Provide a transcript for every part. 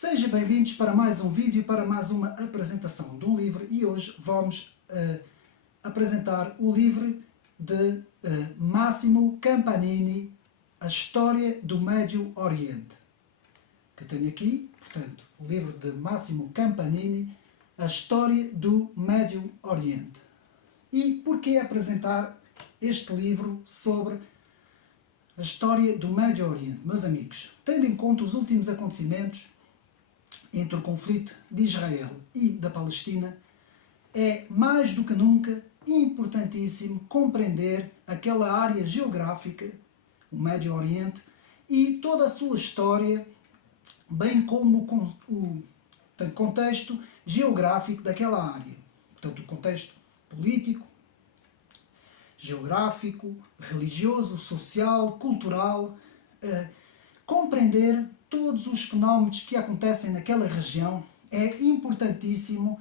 Sejam bem-vindos para mais um vídeo, para mais uma apresentação de um livro, e hoje vamos apresentar o livro de Massimo Campanini, A História do Médio Oriente, que tenho aqui. Portanto, o livro de Massimo Campanini, A História do Médio Oriente. E porquê apresentar este livro sobre a história do Médio Oriente? Meus amigos, tendo em conta os últimos acontecimentos entre o conflito de Israel e da Palestina, é mais do que nunca importantíssimo compreender aquela área geográfica, o Médio Oriente, e toda a sua história, bem como o contexto geográfico daquela área. Portanto, o contexto político, geográfico, religioso, social, cultural, compreender todos os fenómenos que acontecem naquela região é importantíssimo.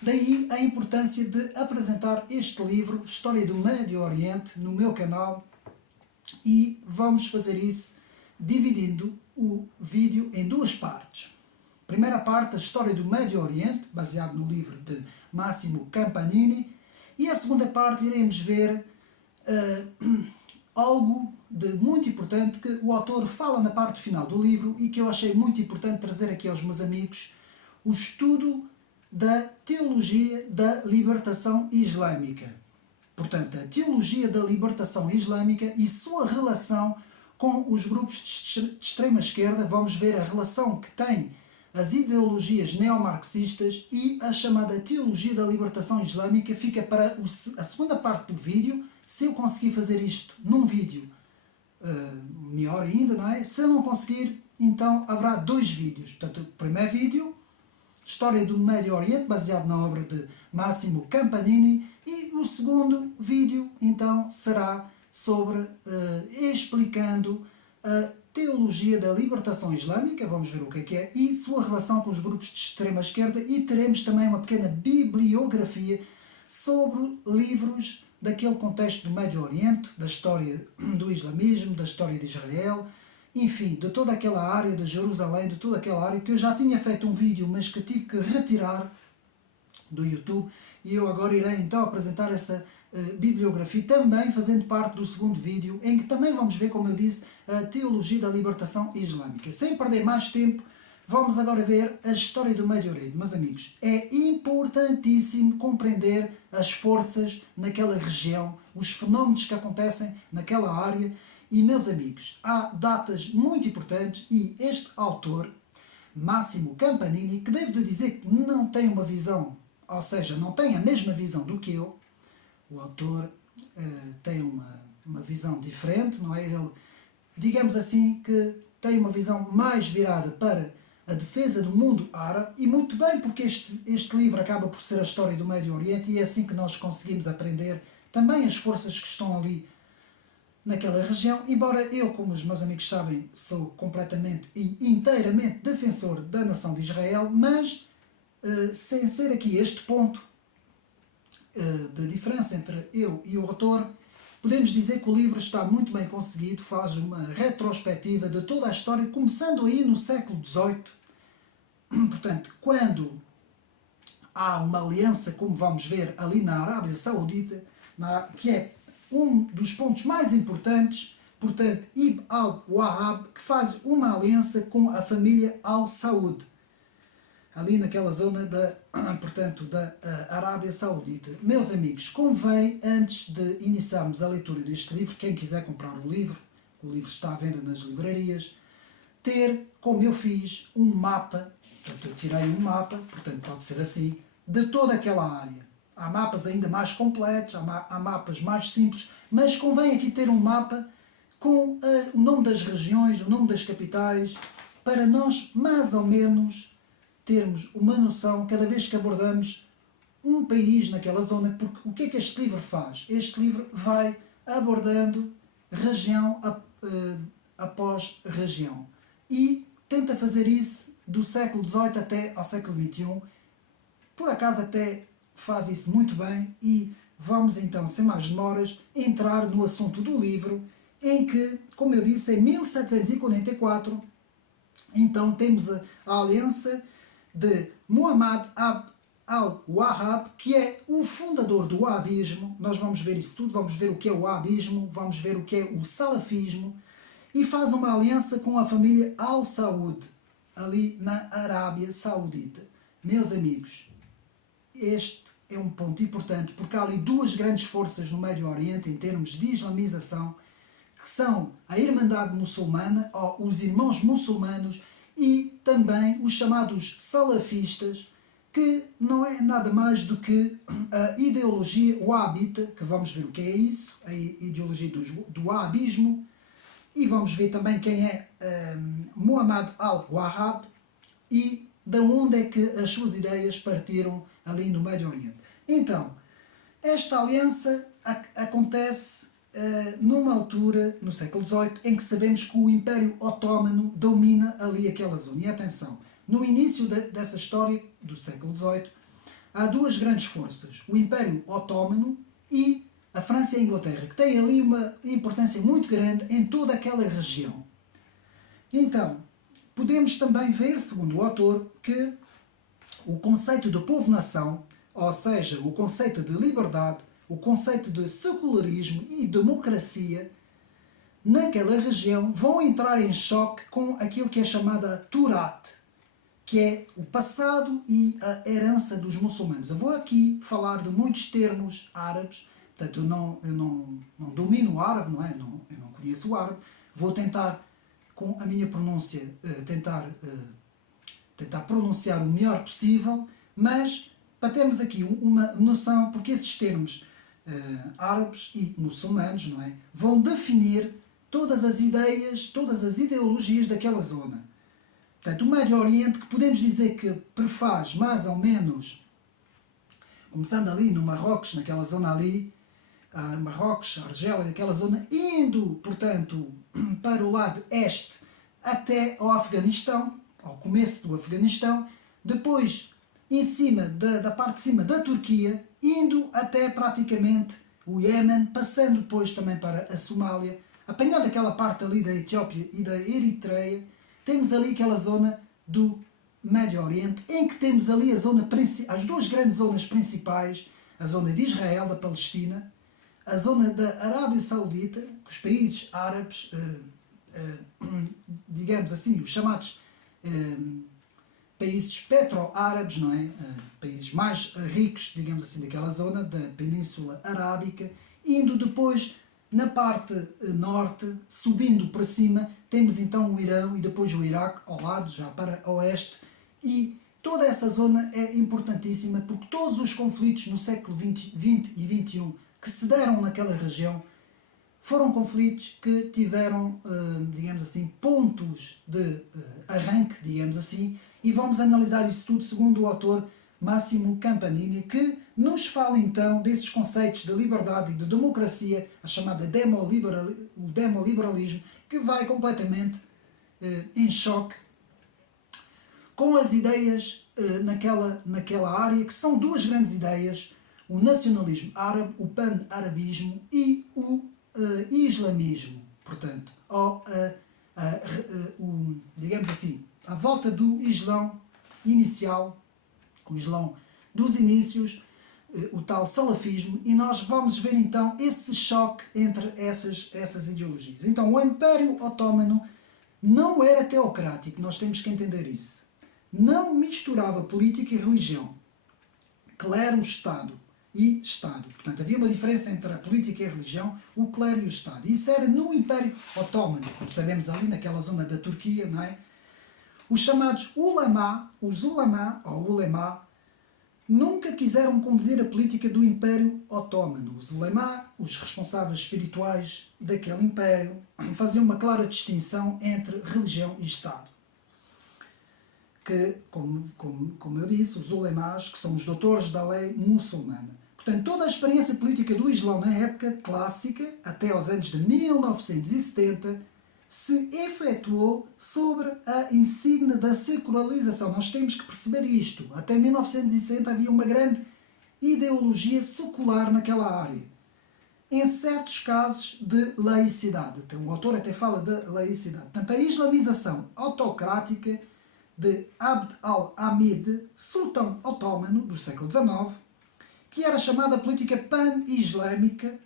Daí a importância de apresentar este livro, História do Médio Oriente, no meu canal, e vamos fazer isso dividindo o vídeo em duas partes. Primeira parte, a História do Médio Oriente, baseado no livro de Massimo Campanini, e a segunda parte iremos ver algo de muito importante que o autor fala na parte final do livro e que eu achei muito importante trazer aqui aos meus amigos: o estudo da teologia da libertação islâmica. Portanto, a teologia da libertação islâmica e sua relação com os grupos de extrema esquerda. Vamos ver a relação que tem as ideologias neomarxistas e a chamada teologia da libertação islâmica. Fica para a segunda parte do vídeo. Se eu conseguir fazer isto num vídeo, melhor ainda, não é? Se eu não conseguir, então haverá dois vídeos. Portanto, o primeiro vídeo, História do Médio Oriente, baseado na obra de Massimo Campanini, e o segundo vídeo, então, será sobre explicando a teologia da libertação islâmica. Vamos ver o que é, e sua relação com os grupos de extrema esquerda, e teremos também uma pequena bibliografia sobre livros daquele contexto do Médio Oriente, da história do islamismo, da história de Israel, enfim, de toda aquela área de Jerusalém, de toda aquela área que eu já tinha feito um vídeo, mas que tive que retirar do YouTube, e eu agora irei então apresentar essa bibliografia, também fazendo parte do segundo vídeo, em que também vamos ver, como eu disse, a teologia da libertação islâmica. Sem perder mais tempo, vamos agora ver a história do Médio Oriente. Meus amigos, é importantíssimo compreender as forças naquela região, os fenómenos que acontecem naquela área. E, meus amigos, há datas muito importantes, e este autor, Massimo Campanini, que devo dizer que não tem uma visão, ou seja, não tem a mesma visão do que eu. O autor tem uma visão diferente, não é? Ele, digamos assim, que tem uma visão mais virada para a defesa do mundo árabe, e muito bem, porque este livro acaba por ser a história do Médio Oriente, e é assim que nós conseguimos aprender também as forças que estão ali naquela região. Embora eu, como os meus amigos sabem, sou completamente e inteiramente defensor da nação de Israel, mas sem ser aqui este ponto de diferença entre eu e o autor, podemos dizer que o livro está muito bem conseguido, faz uma retrospectiva de toda a história, começando aí no século XVIII. Portanto, quando há uma aliança, como vamos ver ali na Arábia Saudita, que é um dos pontos mais importantes, portanto, Ibn al-Wahhab, que faz uma aliança com a família al-Saud, ali naquela zona da Arábia Saudita. Meus amigos, convém, antes de iniciarmos a leitura deste livro, quem quiser comprar o livro está à venda nas livrarias, ter, como eu fiz, um mapa. Portanto, eu tirei um mapa, portanto pode ser assim, de toda aquela área. Há mapas ainda mais completos, há mapas mais simples, mas convém aqui ter um mapa com o nome das regiões, o nome das capitais, para nós mais ou menos termos uma noção cada vez que abordamos um país naquela zona. Porque o que é que este livro faz? Este livro vai abordando região após região, e tenta fazer isso do século XVIII até ao século XXI. Por acaso até faz isso muito bem, e vamos então, sem mais demoras, entrar no assunto do livro, em que, como eu disse, em 1744, então temos a aliança de Muhammad al-Wahhab, que é o fundador do wahhabismo. Nós vamos ver isso tudo, vamos ver o que é o wahhabismo, vamos ver o que é o salafismo, e faz uma aliança com a família al-Saud, ali na Arábia Saudita. Meus amigos, este é um ponto importante, porque há ali duas grandes forças no Médio Oriente em termos de islamização, que são a Irmandade Muçulmana, ou os Irmãos Muçulmanos, e também os chamados salafistas, que não é nada mais do que a ideologia wahhabita, que vamos ver o que é isso, a ideologia do wahhabismo, e vamos ver também quem é Muhammad al-Wahhab e de onde é que as suas ideias partiram ali no Médio Oriente. Então, esta aliança acontece numa altura, no século XVIII, em que sabemos que o Império Otomano domina ali aquela zona. E atenção, no início dessa história do século XVIII, há duas grandes forças, o Império Otomano e a França e a Inglaterra, que têm ali uma importância muito grande em toda aquela região. Então, podemos também ver, segundo o autor, que o conceito de povo-nação, ou seja, o conceito de liberdade, o conceito de secularismo e democracia, naquela região vão entrar em choque com aquilo que é chamada Turat, que é o passado e a herança dos muçulmanos. Eu vou aqui falar de muitos termos árabes, portanto eu não domino o árabe, não é? Eu não conheço o árabe, vou tentar, com a minha pronúncia, tentar pronunciar o melhor possível, mas para termos aqui uma noção, porque esses termos árabes e muçulmanos, não é, vão definir todas as ideias, todas as ideologias daquela zona. Portanto, o Médio Oriente, que podemos dizer que prefaz mais ou menos, começando ali no Marrocos, naquela zona ali, Marrocos, Argélia, daquela zona, indo, portanto, para o lado este até ao Afeganistão, ao começo do Afeganistão, depois em cima da parte de cima da Turquia, indo até praticamente o Iémen, passando depois também para a Somália, apanhando aquela parte ali da Etiópia e da Eritreia, temos ali aquela zona do Médio Oriente, em que temos ali as duas grandes zonas principais, a zona de Israel, da Palestina, a zona da Arábia Saudita, que os países árabes, digamos assim, os chamados países petro-árabes, não é? Países mais ricos, digamos assim, daquela zona da Península Arábica, indo depois na parte norte, subindo para cima, temos então o Irão e depois o Iraque ao lado, já para oeste, e toda essa zona é importantíssima porque todos os conflitos no século XX e XXI que se deram naquela região foram conflitos que tiveram, digamos assim, pontos de arranque, digamos assim, e vamos analisar isso tudo segundo o autor Massimo Campanini, que nos fala então desses conceitos de liberdade e de democracia, a chamada o demoliberalismo, que vai completamente em choque com as ideias naquela área, que são duas grandes ideias, o nacionalismo árabe, o pan-arabismo e o islamismo, portanto, ou digamos assim, a volta do Islão inicial, o Islão dos inícios, o tal salafismo, e nós vamos ver então esse choque entre essas ideologias. Então, o Império Otomano não era teocrático, nós temos que entender isso. Não misturava política e religião, clero, Estado e Estado. Portanto, havia uma diferença entre a política e a religião, o clero e o Estado. Isso era no Império Otomano, como sabemos ali naquela zona da Turquia, não é? Os chamados ulema, os ulema, ou ulema, nunca quiseram conduzir a política do Império Otomano. Os ulema, os responsáveis espirituais daquele império, faziam uma clara distinção entre religião e Estado. Que, como eu disse, os ulemas, que são os doutores da lei muçulmana. Portanto, toda a experiência política do Islão na época clássica, até aos anos de 1970, se efetuou sobre a insígnia da secularização. Nós temos que perceber isto. Até 1960 havia uma grande ideologia secular naquela área. Em certos casos de laicidade. Então, o autor até fala de laicidade. Portanto, a islamização autocrática de Abd al-Hamid, sultão otomano do século XIX, que era chamada política pan-islâmica,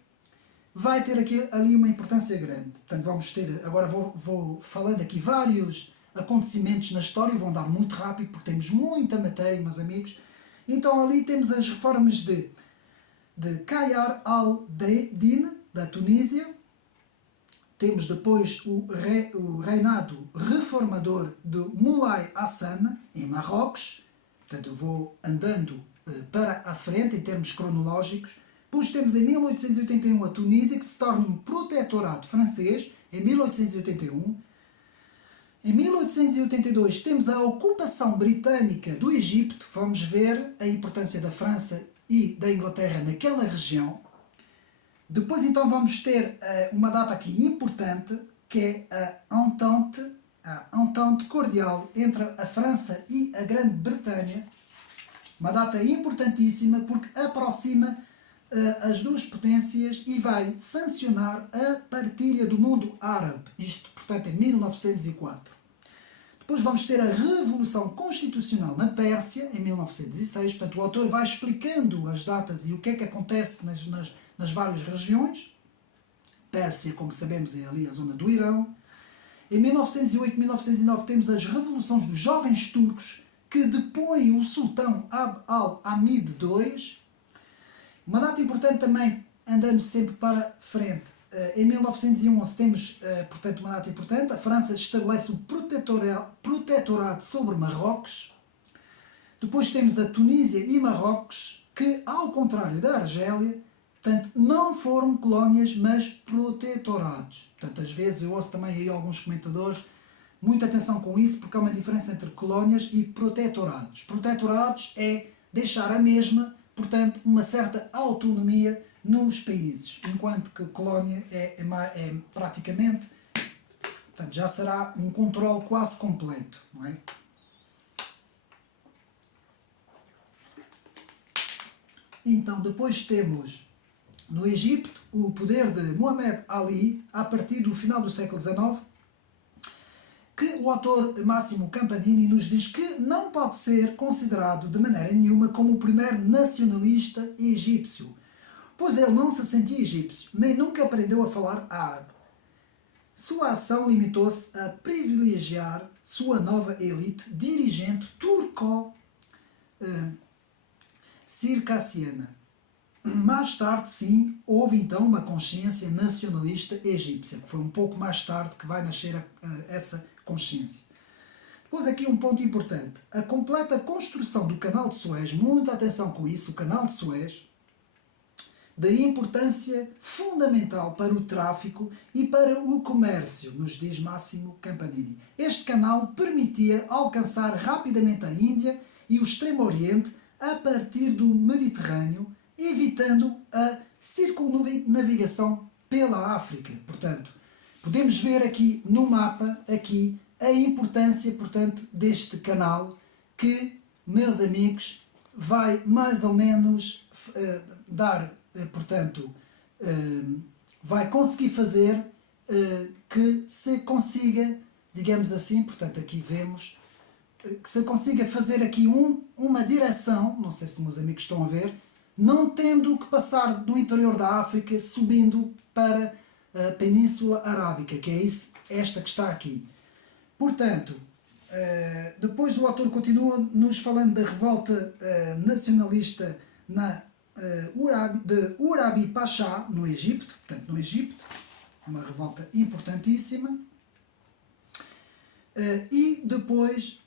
vai ter aqui, ali uma importância grande. Portanto, vamos ter, agora vou falando aqui vários acontecimentos na história, vão dar muito rápido porque temos muita matéria, meus amigos. Então ali temos as reformas de Kayar al-Din, da Tunísia. Temos depois o reinado reformador de Moulay Hassan, em Marrocos. Portanto, eu vou andando para a frente em termos cronológicos. Depois temos em 1881 a Tunísia, que se torna um protetorado francês, em 1881. Em 1882 temos a ocupação britânica do Egito. Vamos ver a importância da França e da Inglaterra naquela região. Depois então vamos ter uma data aqui importante, que é a Entente Cordial entre a França e a Grã-Bretanha. Uma data importantíssima porque aproxima as duas potências e vai sancionar a partilha do mundo árabe. Isto, portanto, em 1904. Depois vamos ter a Revolução Constitucional na Pérsia, em 1906. Portanto, o autor vai explicando as datas e o que é que acontece nas várias regiões. Pérsia, como sabemos, é ali a zona do Irão. Em 1908 e 1909 temos as revoluções dos jovens turcos, que depõem o sultão Abd al-Hamid II. Uma data importante também, andando sempre para frente, em 1911 temos, portanto, uma data importante. A França estabelece o protetorado sobre Marrocos. Depois temos a Tunísia e Marrocos, que, ao contrário da Argélia, portanto, não foram colónias, mas protetorados. Portanto, às vezes eu ouço também aí alguns comentadores, muita atenção com isso, porque há uma diferença entre colónias e protetorados. Protetorados é deixar a mesma, portanto, uma certa autonomia nos países, enquanto que colónia é praticamente, portanto, já será um controle quase completo, não é? Então, depois temos no Egito o poder de Muhammad Ali, a partir do final do século XIX, que o autor Massimo Campanini nos diz que não pode ser considerado de maneira nenhuma como o primeiro nacionalista egípcio, pois ele não se sentia egípcio, nem nunca aprendeu a falar árabe. Sua ação limitou-se a privilegiar sua nova elite dirigente turco-circassiana. Mais tarde, sim, houve então uma consciência nacionalista egípcia, que foi um pouco mais tarde que vai nascer essa consciência. Depois aqui um ponto importante, a completa construção do Canal de Suez, muita atenção com isso, o Canal de Suez, da importância fundamental para o tráfico e para o comércio, nos diz Massimo Campanini. Este canal permitia alcançar rapidamente a Índia e o Extremo Oriente a partir do Mediterrâneo, evitando a circunnavigação pela África. Portanto, podemos ver aqui no mapa a importância, portanto, deste canal que, meus amigos, vai mais ou menos dar, portanto, vai conseguir fazer que se consiga, digamos assim, portanto, aqui vemos, que se consiga fazer aqui uma direção, não sei se meus amigos estão a ver, não tendo que passar do interior da África, subindo para a Península Arábica, que é esta que está aqui. Portanto, depois o autor continua nos falando da revolta nacionalista de Urabi Pasha, no Egito, portanto, no Egito, uma revolta importantíssima. E depois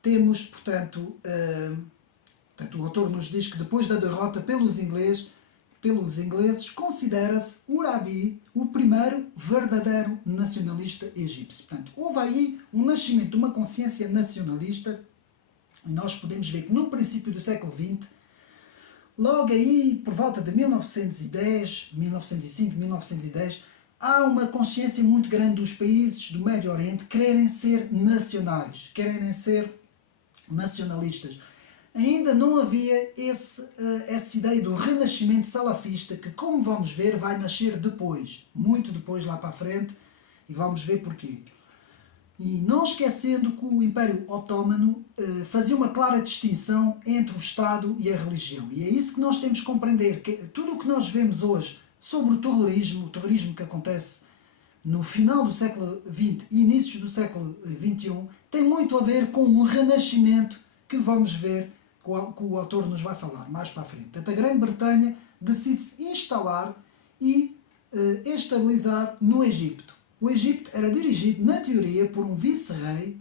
temos, portanto, o autor nos diz que depois da derrota pelos ingleses, considera-se Urabi o primeiro verdadeiro nacionalista egípcio. Portanto, houve aí um nascimento de uma consciência nacionalista, e nós podemos ver que no princípio do século XX, logo aí por volta de 1910, 1905, 1910, há uma consciência muito grande dos países do Médio Oriente quererem ser nacionais, quererem ser nacionalistas. Ainda não havia essa ideia do renascimento salafista, que, como vamos ver, vai nascer depois, muito depois, lá para a frente, e vamos ver porquê. E não esquecendo que o Império Otomano fazia uma clara distinção entre o Estado e a religião. E é isso que nós temos que compreender, que tudo o que nós vemos hoje sobre o terrorismo que acontece no final do século XX e inícios do século XXI, tem muito a ver com um renascimento que vamos ver, que o autor nos vai falar mais para a frente. Portanto, a Grã-Bretanha decide-se instalar e estabilizar no Egito. O Egito era dirigido, na teoria, por um vice-rei,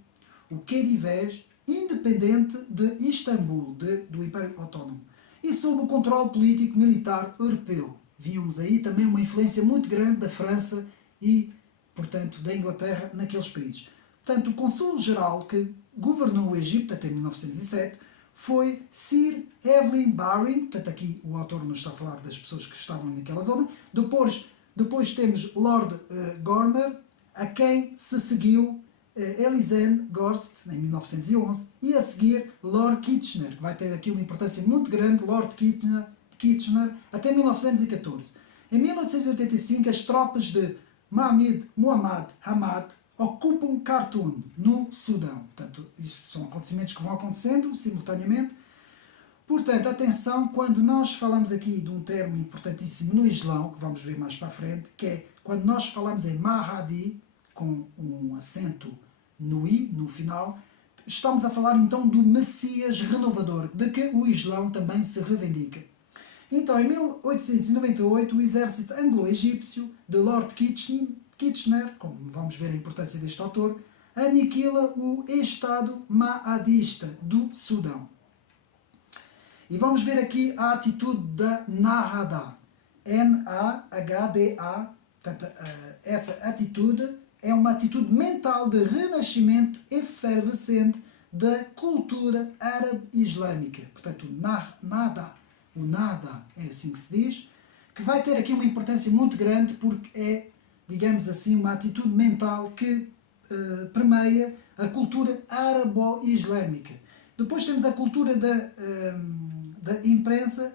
o Khedive, independente de Istambul, do Império Otomano, e sob o controle político-militar europeu. Víamos aí também uma influência muito grande da França e, portanto, da Inglaterra naqueles países. Portanto, o cônsul-geral que governou o Egito até 1907 foi Sir Evelyn Baring, portanto aqui o autor nos está a falar das pessoas que estavam naquela zona. Depois temos Lord Gormer, a quem se seguiu Elisane Gorst, em 1911, e a seguir Lord Kitchener, que vai ter aqui uma importância muito grande, Lord Kitchener, até 1914. Em 1885, as tropas de Muhammad Hamad ocupam Khartoum, no Sudão. Portanto, isto são acontecimentos que vão acontecendo simultaneamente. Portanto, atenção, quando nós falamos aqui de um termo importantíssimo no Islão, que vamos ver mais para a frente, que é quando nós falamos em Mahdi, com um acento no I, no final, estamos a falar então do Messias renovador, de que o Islão também se reivindica. Então, em 1898, o exército anglo-egípcio de Lord Kitchener, como vamos ver a importância deste autor, aniquila o Estado Mahadista do Sudão. E vamos ver aqui a atitude da Nahda, N-A-H-D-A. Portanto, essa atitude é uma atitude mental de renascimento efervescente da cultura árabe-islâmica. Portanto, o Nahda é assim que se diz, que vai ter aqui uma importância muito grande porque é, digamos assim, uma atitude mental que permeia a cultura árabo-islâmica. Depois temos a cultura da imprensa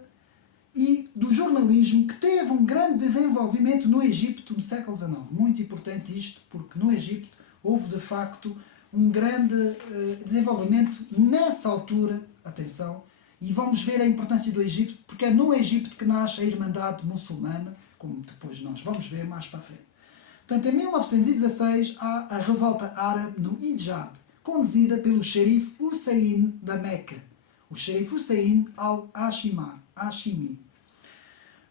e do jornalismo, que teve um grande desenvolvimento no Egito no século XIX. Muito importante isto, porque no Egito houve de facto um grande desenvolvimento nessa altura, atenção, e vamos ver a importância do Egito, porque é no Egito que nasce a Irmandade Muçulmana, como depois nós vamos ver mais para a frente. Portanto, em 1916 há a revolta árabe no Hijaz, conduzida pelo xerife Hussein da Meca, o xerife Hussein al-Hashimi.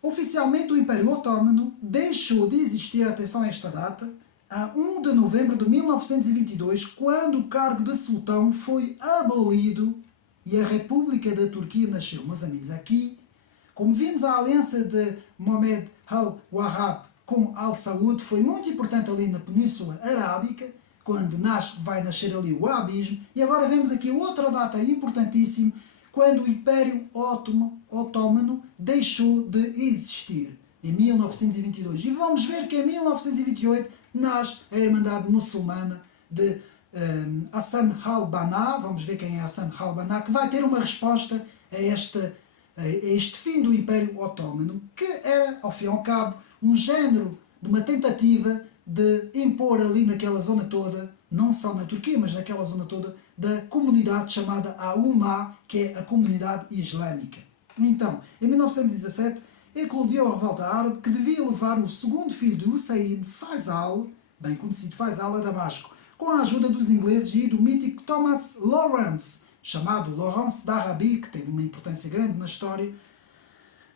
Oficialmente, o Império Otomano deixou de existir, atenção a esta data, a 1 de novembro de 1922, quando o cargo de sultão foi abolido e a República da Turquia nasceu. Meus amigos, aqui, como vimos, a aliança de Mohammed al-Wahhab com Al-Saud foi muito importante ali na Península Arábica, quando vai nascer ali o Wahhabismo. E agora vemos aqui outra data importantíssima, quando o Império Otomano deixou de existir, em 1922. E vamos ver que em 1928 nasce a Irmandade Muçulmana de Hassan al-Banna. Vamos ver quem é Hassan al-Banna, que vai ter uma resposta a este fim do Império Otomano, que era, ao fim e ao cabo, um género de uma tentativa de impor ali naquela zona toda, não só na Turquia, mas naquela zona toda, da comunidade chamada a Ummah, que é a comunidade islâmica. Então, em 1917, eclodiu a revolta árabe, que devia levar o segundo filho de Hussein, Faisal, bem conhecido Faisal, a Damasco, com a ajuda dos ingleses e do mítico Thomas Lawrence, chamado Lawrence d'Arabie, que teve uma importância grande na história.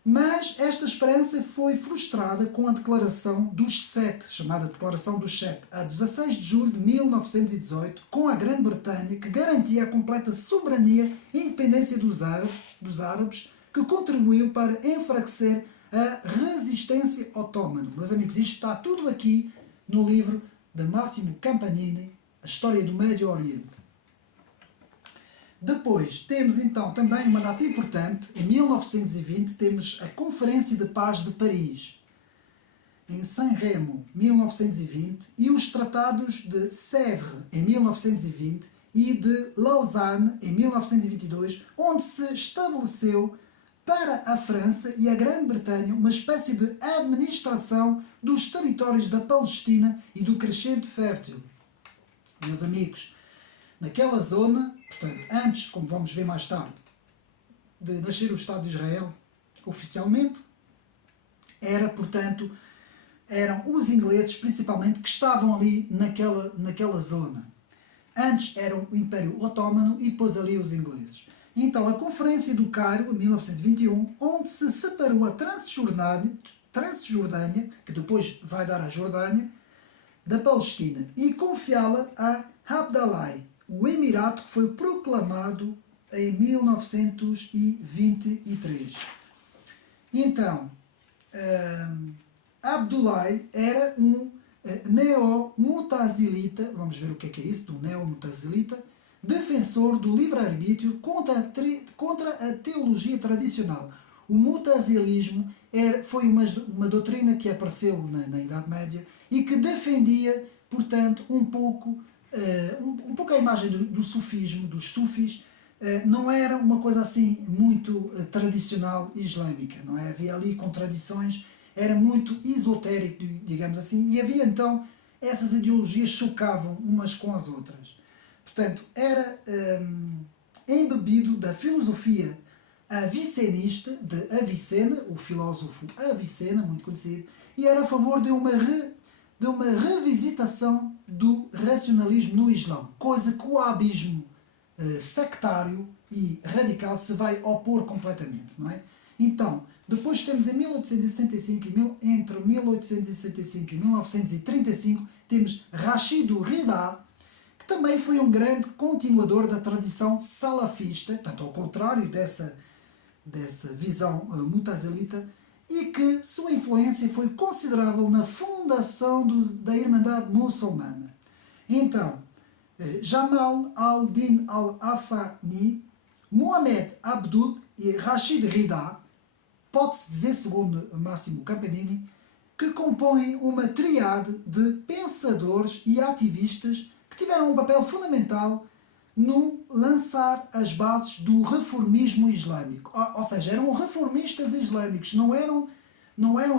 Mas esta esperança foi frustrada com a Declaração dos Sete, chamada Declaração dos Sete, a 16 de julho de 1918, com a Grã-Bretanha, que garantia a completa soberania e independência dos árabes, que contribuiu para enfraquecer a resistência otomana. Meus amigos, isto está tudo aqui no livro de Massimo Campanini, A História do Médio Oriente. Depois temos então também uma data importante, em 1920 temos a Conferência de Paz de Paris, em Sanremo, 1920, e os Tratados de Sèvres, em 1920, e de Lausanne, em 1922, onde se estabeleceu para a França e a Grã-Bretanha uma espécie de administração dos territórios da Palestina e do Crescente Fértil. Meus amigos, naquela zona, portanto, antes, como vamos ver mais tarde, de nascer o Estado de Israel, oficialmente, eram os ingleses, principalmente, que estavam ali naquela zona. Antes era o Império Otomano e depois ali os ingleses. Então, a Conferência do Cairo, em 1921, onde se separou a Transjordânia, que depois vai dar a Jordânia, da Palestina, e confiá-la a Abdallah, o Emirato que foi proclamado em 1923. Então, Abdullah era um neo-mutazilita, vamos ver o que é isso, do neo-mutazilita, defensor do livre-arbítrio contra a teologia tradicional. O mutazilismo foi uma doutrina que apareceu na Idade Média e que defendia, portanto, um pouco a imagem do sufismo, dos sufis. Não era uma coisa assim muito tradicional islâmica, não é? Havia ali contradições, era muito esotérico, digamos assim, e havia então, essas ideologias chocavam umas com as outras. Portanto, era embebido da filosofia avicenista, de Avicena, o filósofo Avicena, muito conhecido, e era a favor de uma revisitação do racionalismo no Islão, coisa que o abismo sectário e radical se vai opor completamente, não é? Então, depois temos em 1865, entre 1865 e 1935, temos Rashid Rida, que também foi um grande continuador da tradição salafista, tanto ao contrário dessa visão mutazilita, e que sua influência foi considerável na fundação da Irmandade Muçulmana. Então, Jamal al-Din al-Afani, Mohamed Abdul e Rashid Rida, pode-se dizer, segundo Massimo Campanini, que compõem uma triade de pensadores e ativistas que tiveram um papel fundamental no lançar as bases do reformismo islâmico. Ou seja, eram reformistas islâmicos, não eram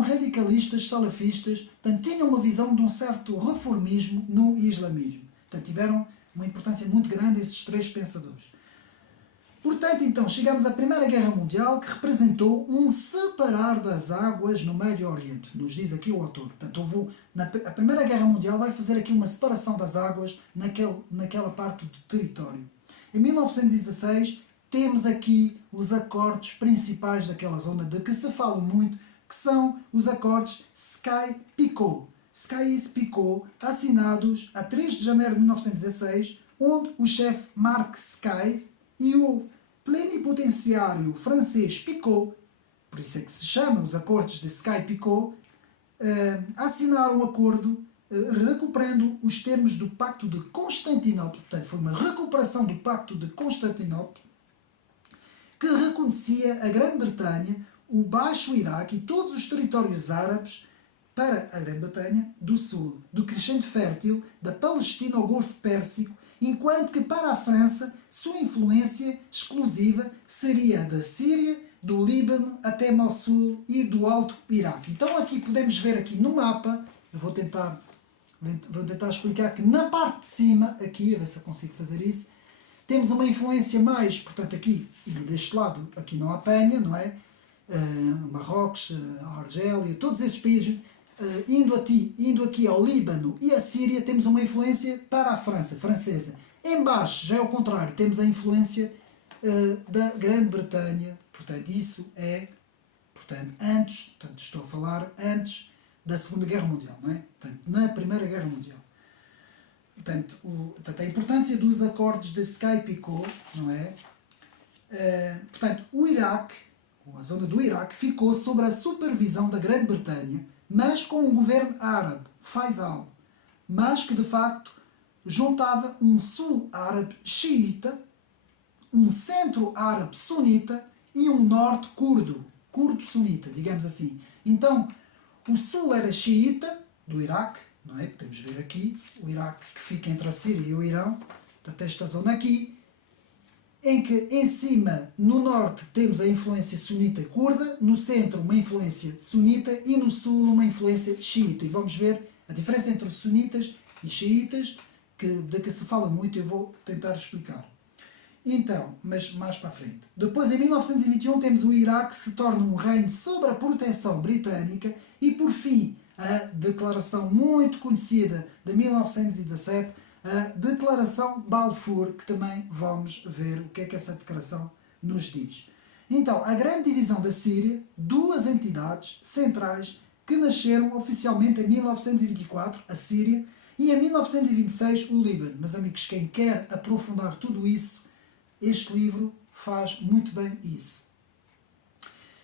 radicalistas salafistas, portanto, tinham uma visão de um certo reformismo no islamismo. Portanto, tiveram uma importância muito grande esses três pensadores. Portanto, então, chegamos à Primeira Guerra Mundial, que representou um separar das águas no Médio Oriente, nos diz aqui o autor. Portanto, a Primeira Guerra Mundial vai fazer aqui uma separação das águas naquela parte do território. Em 1916, temos aqui os acordes principais daquela zona, de que se fala muito, que são os acordes Sykes-Picot. Sykes-Picot, assinados a 3 de janeiro de 1916, onde o chefe Marc Sykes e o plenipotenciário francês Picot, por isso é que se chama os acordos de Sykes-Picot, assinaram um acordo recuperando os termos do Pacto de Constantinopla. Portanto, foi uma recuperação do Pacto de Constantinopla, que reconhecia a Grã-Bretanha, o Baixo Iraque e todos os territórios árabes para a Grã-Bretanha do Sul, do crescente fértil da Palestina ao Golfo Pérsico, enquanto que para a França sua influência exclusiva seria da Síria, do Líbano até Mossul e do Alto Iraque. Então aqui podemos ver aqui no mapa, eu vou tentar explicar que na parte de cima, aqui, a ver se eu consigo fazer isso, temos uma influência mais, portanto aqui e deste lado, aqui não apanha, não é? Marrocos, a Argélia, todos esses países, indo aqui ao Líbano e à Síria, temos uma influência para a França, francesa. Embaixo, já é o contrário, temos a influência da Grã-Bretanha, portanto isso é, antes, estou a falar antes da Segunda Guerra Mundial, não é? Portanto, na Primeira Guerra Mundial. Portanto, a importância dos acordes de Sykes-Picot, não é? Portanto, o Iraque, a zona do Iraque, ficou sob a supervisão da Grã-Bretanha, mas com um governo árabe, Faisal, mas que de facto juntava um sul árabe xiita, um centro árabe sunita e um norte curdo-sunita, digamos assim. Então, o sul era xiita, do Iraque, não é? Podemos ver aqui, o Iraque que fica entre a Síria e o Irão, portanto esta zona aqui, em que em cima, no norte, temos a influência sunita curda, no centro uma influência sunita e no sul uma influência xiita. E vamos ver a diferença entre os sunitas e xiitas de que se fala muito, eu vou tentar explicar. Então, mas mais para a frente. Depois, em 1921, temos o Iraque que se torna um reino sob a proteção britânica e, por fim, a declaração muito conhecida de 1917, a Declaração Balfour, que também vamos ver o que é que essa declaração nos diz. Então, a grande divisão da Síria, duas entidades centrais que nasceram oficialmente em 1924, a Síria, e em 1926 o Líbano. Mas, amigos, quem quer aprofundar tudo isso, este livro faz muito bem isso.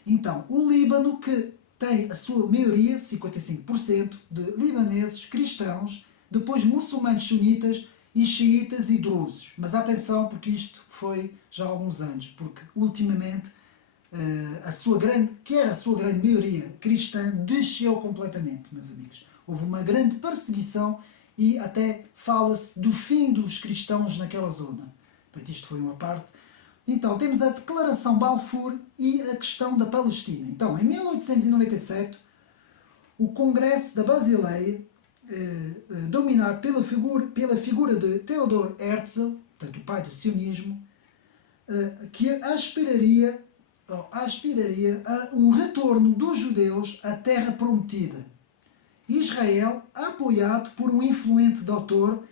Então, o Líbano, que tem a sua maioria, 55%, de libaneses cristãos, depois muçulmanos sunitas e xiitas e drusos. Mas atenção, porque isto foi já há alguns anos, porque ultimamente a sua grande maioria cristã desceu completamente, meus amigos. Houve uma grande perseguição e até fala-se do fim dos cristãos naquela zona. Portanto, isto foi uma parte. Então, temos a Declaração Balfour e a questão da Palestina. Então, em 1897, o Congresso da Basileia, dominado pela figura de Theodor Herzl, portanto, o pai do sionismo, que aspiraria a um retorno dos judeus à terra prometida. Israel, apoiado por um influente doutor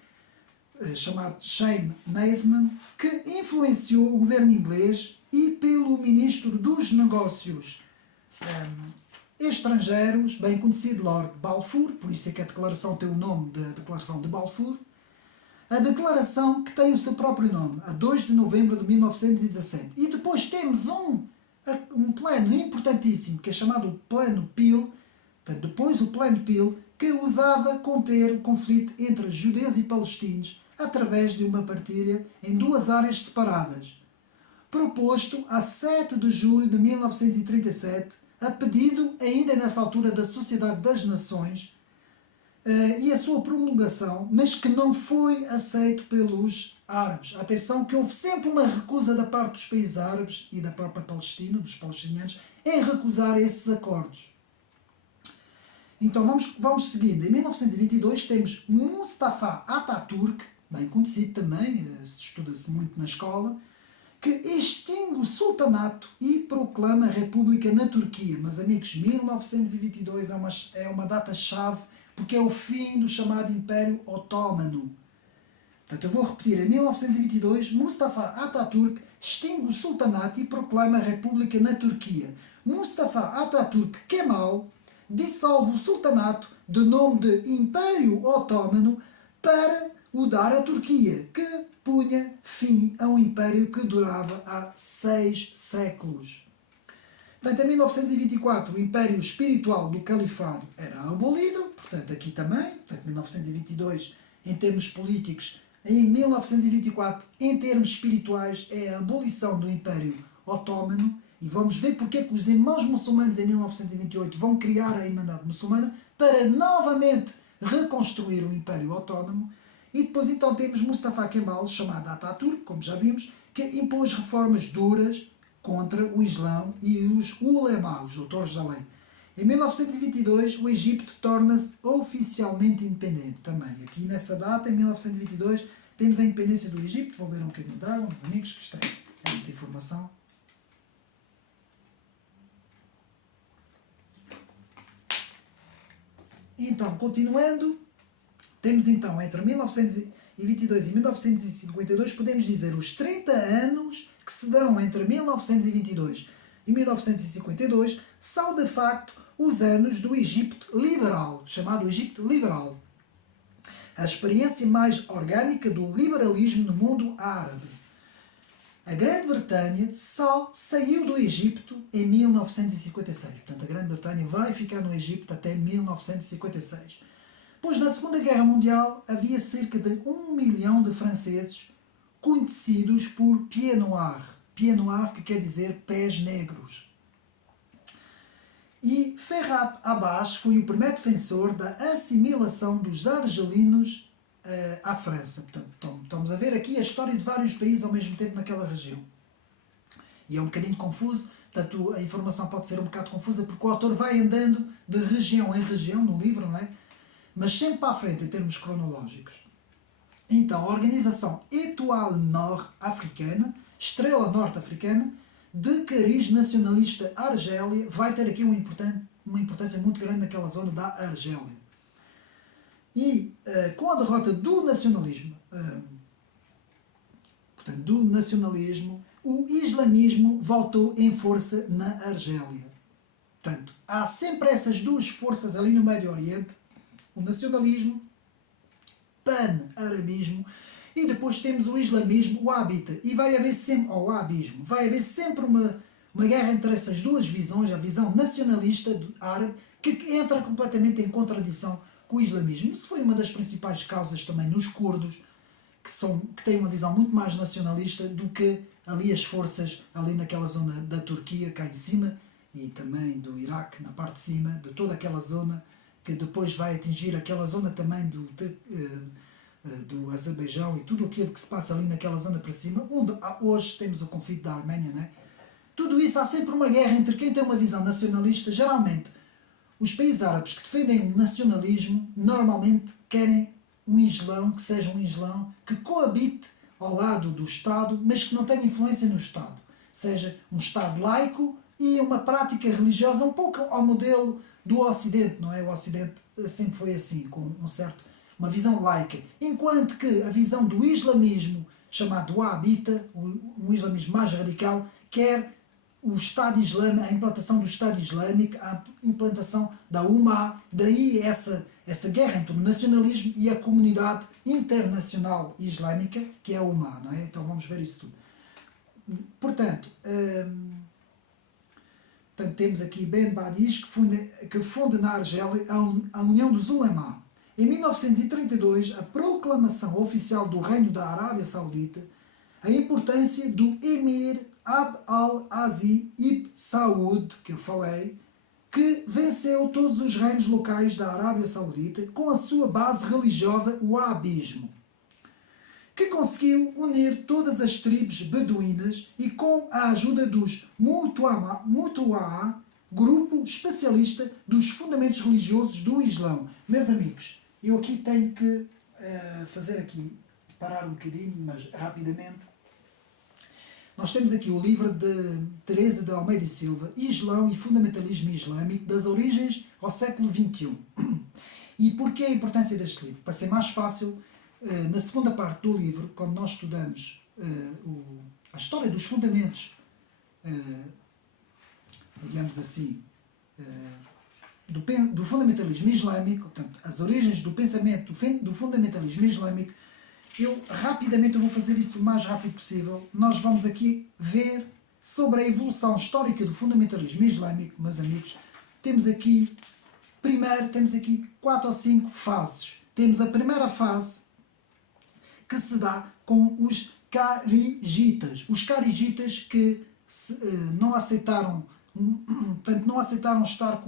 chamado Chaim Weizmann, que influenciou o governo inglês, e pelo ministro dos Negócios Estrangeiros, bem conhecido Lord Balfour, por isso é que a declaração tem o nome da Declaração de Balfour, a declaração que tem o seu próprio nome, a 2 de novembro de 1917. E depois temos um plano importantíssimo, que é chamado o Plano Peel, portanto, depois o Plano Peel, que usava conter o conflito entre judeus e palestinos através de uma partilha em duas áreas separadas, proposto a 7 de julho de 1937, a pedido ainda nessa altura da Sociedade das Nações, e a sua promulgação, mas que não foi aceito pelos árabes. Atenção que houve sempre uma recusa da parte dos países árabes e da própria Palestina, dos palestinianos, em recusar esses acordos. Então vamos seguindo. Em 1922 temos Mustafa Atatürk, bem conhecido também, se estuda-se muito na escola, que extingue o sultanato e proclama a república na Turquia. Mas, amigos, 1922 é uma data-chave, porque é o fim do chamado Império Otomano. Portanto, eu vou repetir. Em 1922, Mustafa Atatürk extingue o sultanato e proclama a república na Turquia. Mustafa Atatürk Kemal dissolve o sultanato de nome de Império Otomano para o dar à Turquia, que punha fim a um império que durava há 6 séculos. Portanto, em 1924, o império espiritual do califado era abolido, portanto, aqui também, portanto, 1922, em termos políticos, em 1924, em termos espirituais, é a abolição do Império Otomano, e vamos ver porque é que os irmãos muçulmanos em 1928 vão criar a Irmandade Muçulmana para novamente reconstruir o Império Otomano. E depois então temos Mustafa Kemal, chamado Atatürk, como já vimos, que impôs reformas duras contra o Islão e os ulema, os doutores da lei. Em 1922, o Egito torna-se oficialmente independente também. Aqui nessa data, em 1922, temos a independência do Egito. Vou beber um bocadinho de água, meus amigos, que isto é muita informação. Então, continuando, temos então entre 1922 e 1952, podemos dizer, os 30 anos que se dão entre 1922 e 1952 são de facto os anos do Egito liberal, chamado Egito liberal. A experiência mais orgânica do liberalismo no mundo árabe. A Grã-Bretanha só saiu do Egito em 1956. Portanto, a Grã-Bretanha vai ficar no Egito até 1956. Pois na Segunda Guerra Mundial havia cerca de 1 milhão de franceses conhecidos por pieds noirs. Pieds noirs, que quer dizer pés negros. E Ferhat Abbas foi o primeiro defensor da assimilação dos argelinos à França. Portanto, estamos a ver aqui a história de vários países ao mesmo tempo naquela região. E é um bocadinho confuso, portanto a informação pode ser um bocado confusa, porque o autor vai andando de região em região no livro, não é? Mas sempre para a frente em termos cronológicos. Então, a Organização Étoile Nord-Africaine, Estrela Norte-Africana, de cariz nacionalista Argélia, vai ter aqui uma importância muito grande naquela zona da Argélia. E com a derrota do nacionalismo, o islamismo voltou em força na Argélia. Portanto, há sempre essas duas forças ali no Médio Oriente, o nacionalismo, pan-arabismo, e depois temos o islamismo, o wahhabita, e vai haver sempre, o wahhabismo, vai haver sempre uma guerra entre essas duas visões, a visão nacionalista árabe, que entra completamente em contradição com o islamismo. Isso foi uma das principais causas também nos curdos, que têm uma visão muito mais nacionalista do que ali as forças ali naquela zona da Turquia, cá em cima, e também do Iraque, na parte de cima, de toda aquela zona, que depois vai atingir aquela zona também do Azerbaijão e tudo aquilo que se passa ali naquela zona para cima, onde hoje temos o conflito da Arménia, né? Tudo isso, há sempre uma guerra entre quem tem uma visão nacionalista. Geralmente, os países árabes que defendem o nacionalismo, normalmente querem um islão, que seja um islão que coabite ao lado do Estado, mas que não tenha influência no Estado. Seja um Estado laico e uma prática religiosa um pouco ao modelo do Ocidente, não é? O Ocidente sempre foi assim, com uma visão laica. Enquanto que a visão do islamismo, chamado wahhabita, um islamismo mais radical, quer o Estado Islâmico, a implantação do Estado Islâmico, a implantação da Ummah, daí essa guerra entre o nacionalismo e a comunidade internacional islâmica, que é a Ummah, não é? Então vamos ver isso tudo. Portanto, temos aqui Ben Badis, que funda na Argélia a União dos Ulema. Em 1932, a proclamação oficial do Reino da Arábia Saudita, a importância do Emir Abd al-Aziz ibn Saud, que eu falei, que venceu todos os reinos locais da Arábia Saudita com a sua base religiosa, o wahhabismo, que conseguiu unir todas as tribos beduínas e com a ajuda dos Mutu'a, grupo especialista dos fundamentos religiosos do Islão. Meus amigos, eu aqui tenho que parar um bocadinho, mas rapidamente. Nós temos aqui o livro de Teresa de Almeida e Silva, Islão e Fundamentalismo Islâmico, das origens ao século XXI. E porquê a importância deste livro? Para ser mais fácil, na segunda parte do livro, quando nós estudamos a história dos fundamentos, digamos assim, do fundamentalismo islâmico, portanto, as origens do pensamento do fundamentalismo islâmico, eu vou fazer isso o mais rápido possível. Nós vamos aqui ver sobre a evolução histórica do fundamentalismo islâmico, meus amigos. Temos aqui 4 ou 5 fases. Temos a primeira fase, que se dá com os carigitas. Os carigitas que não aceitaram estar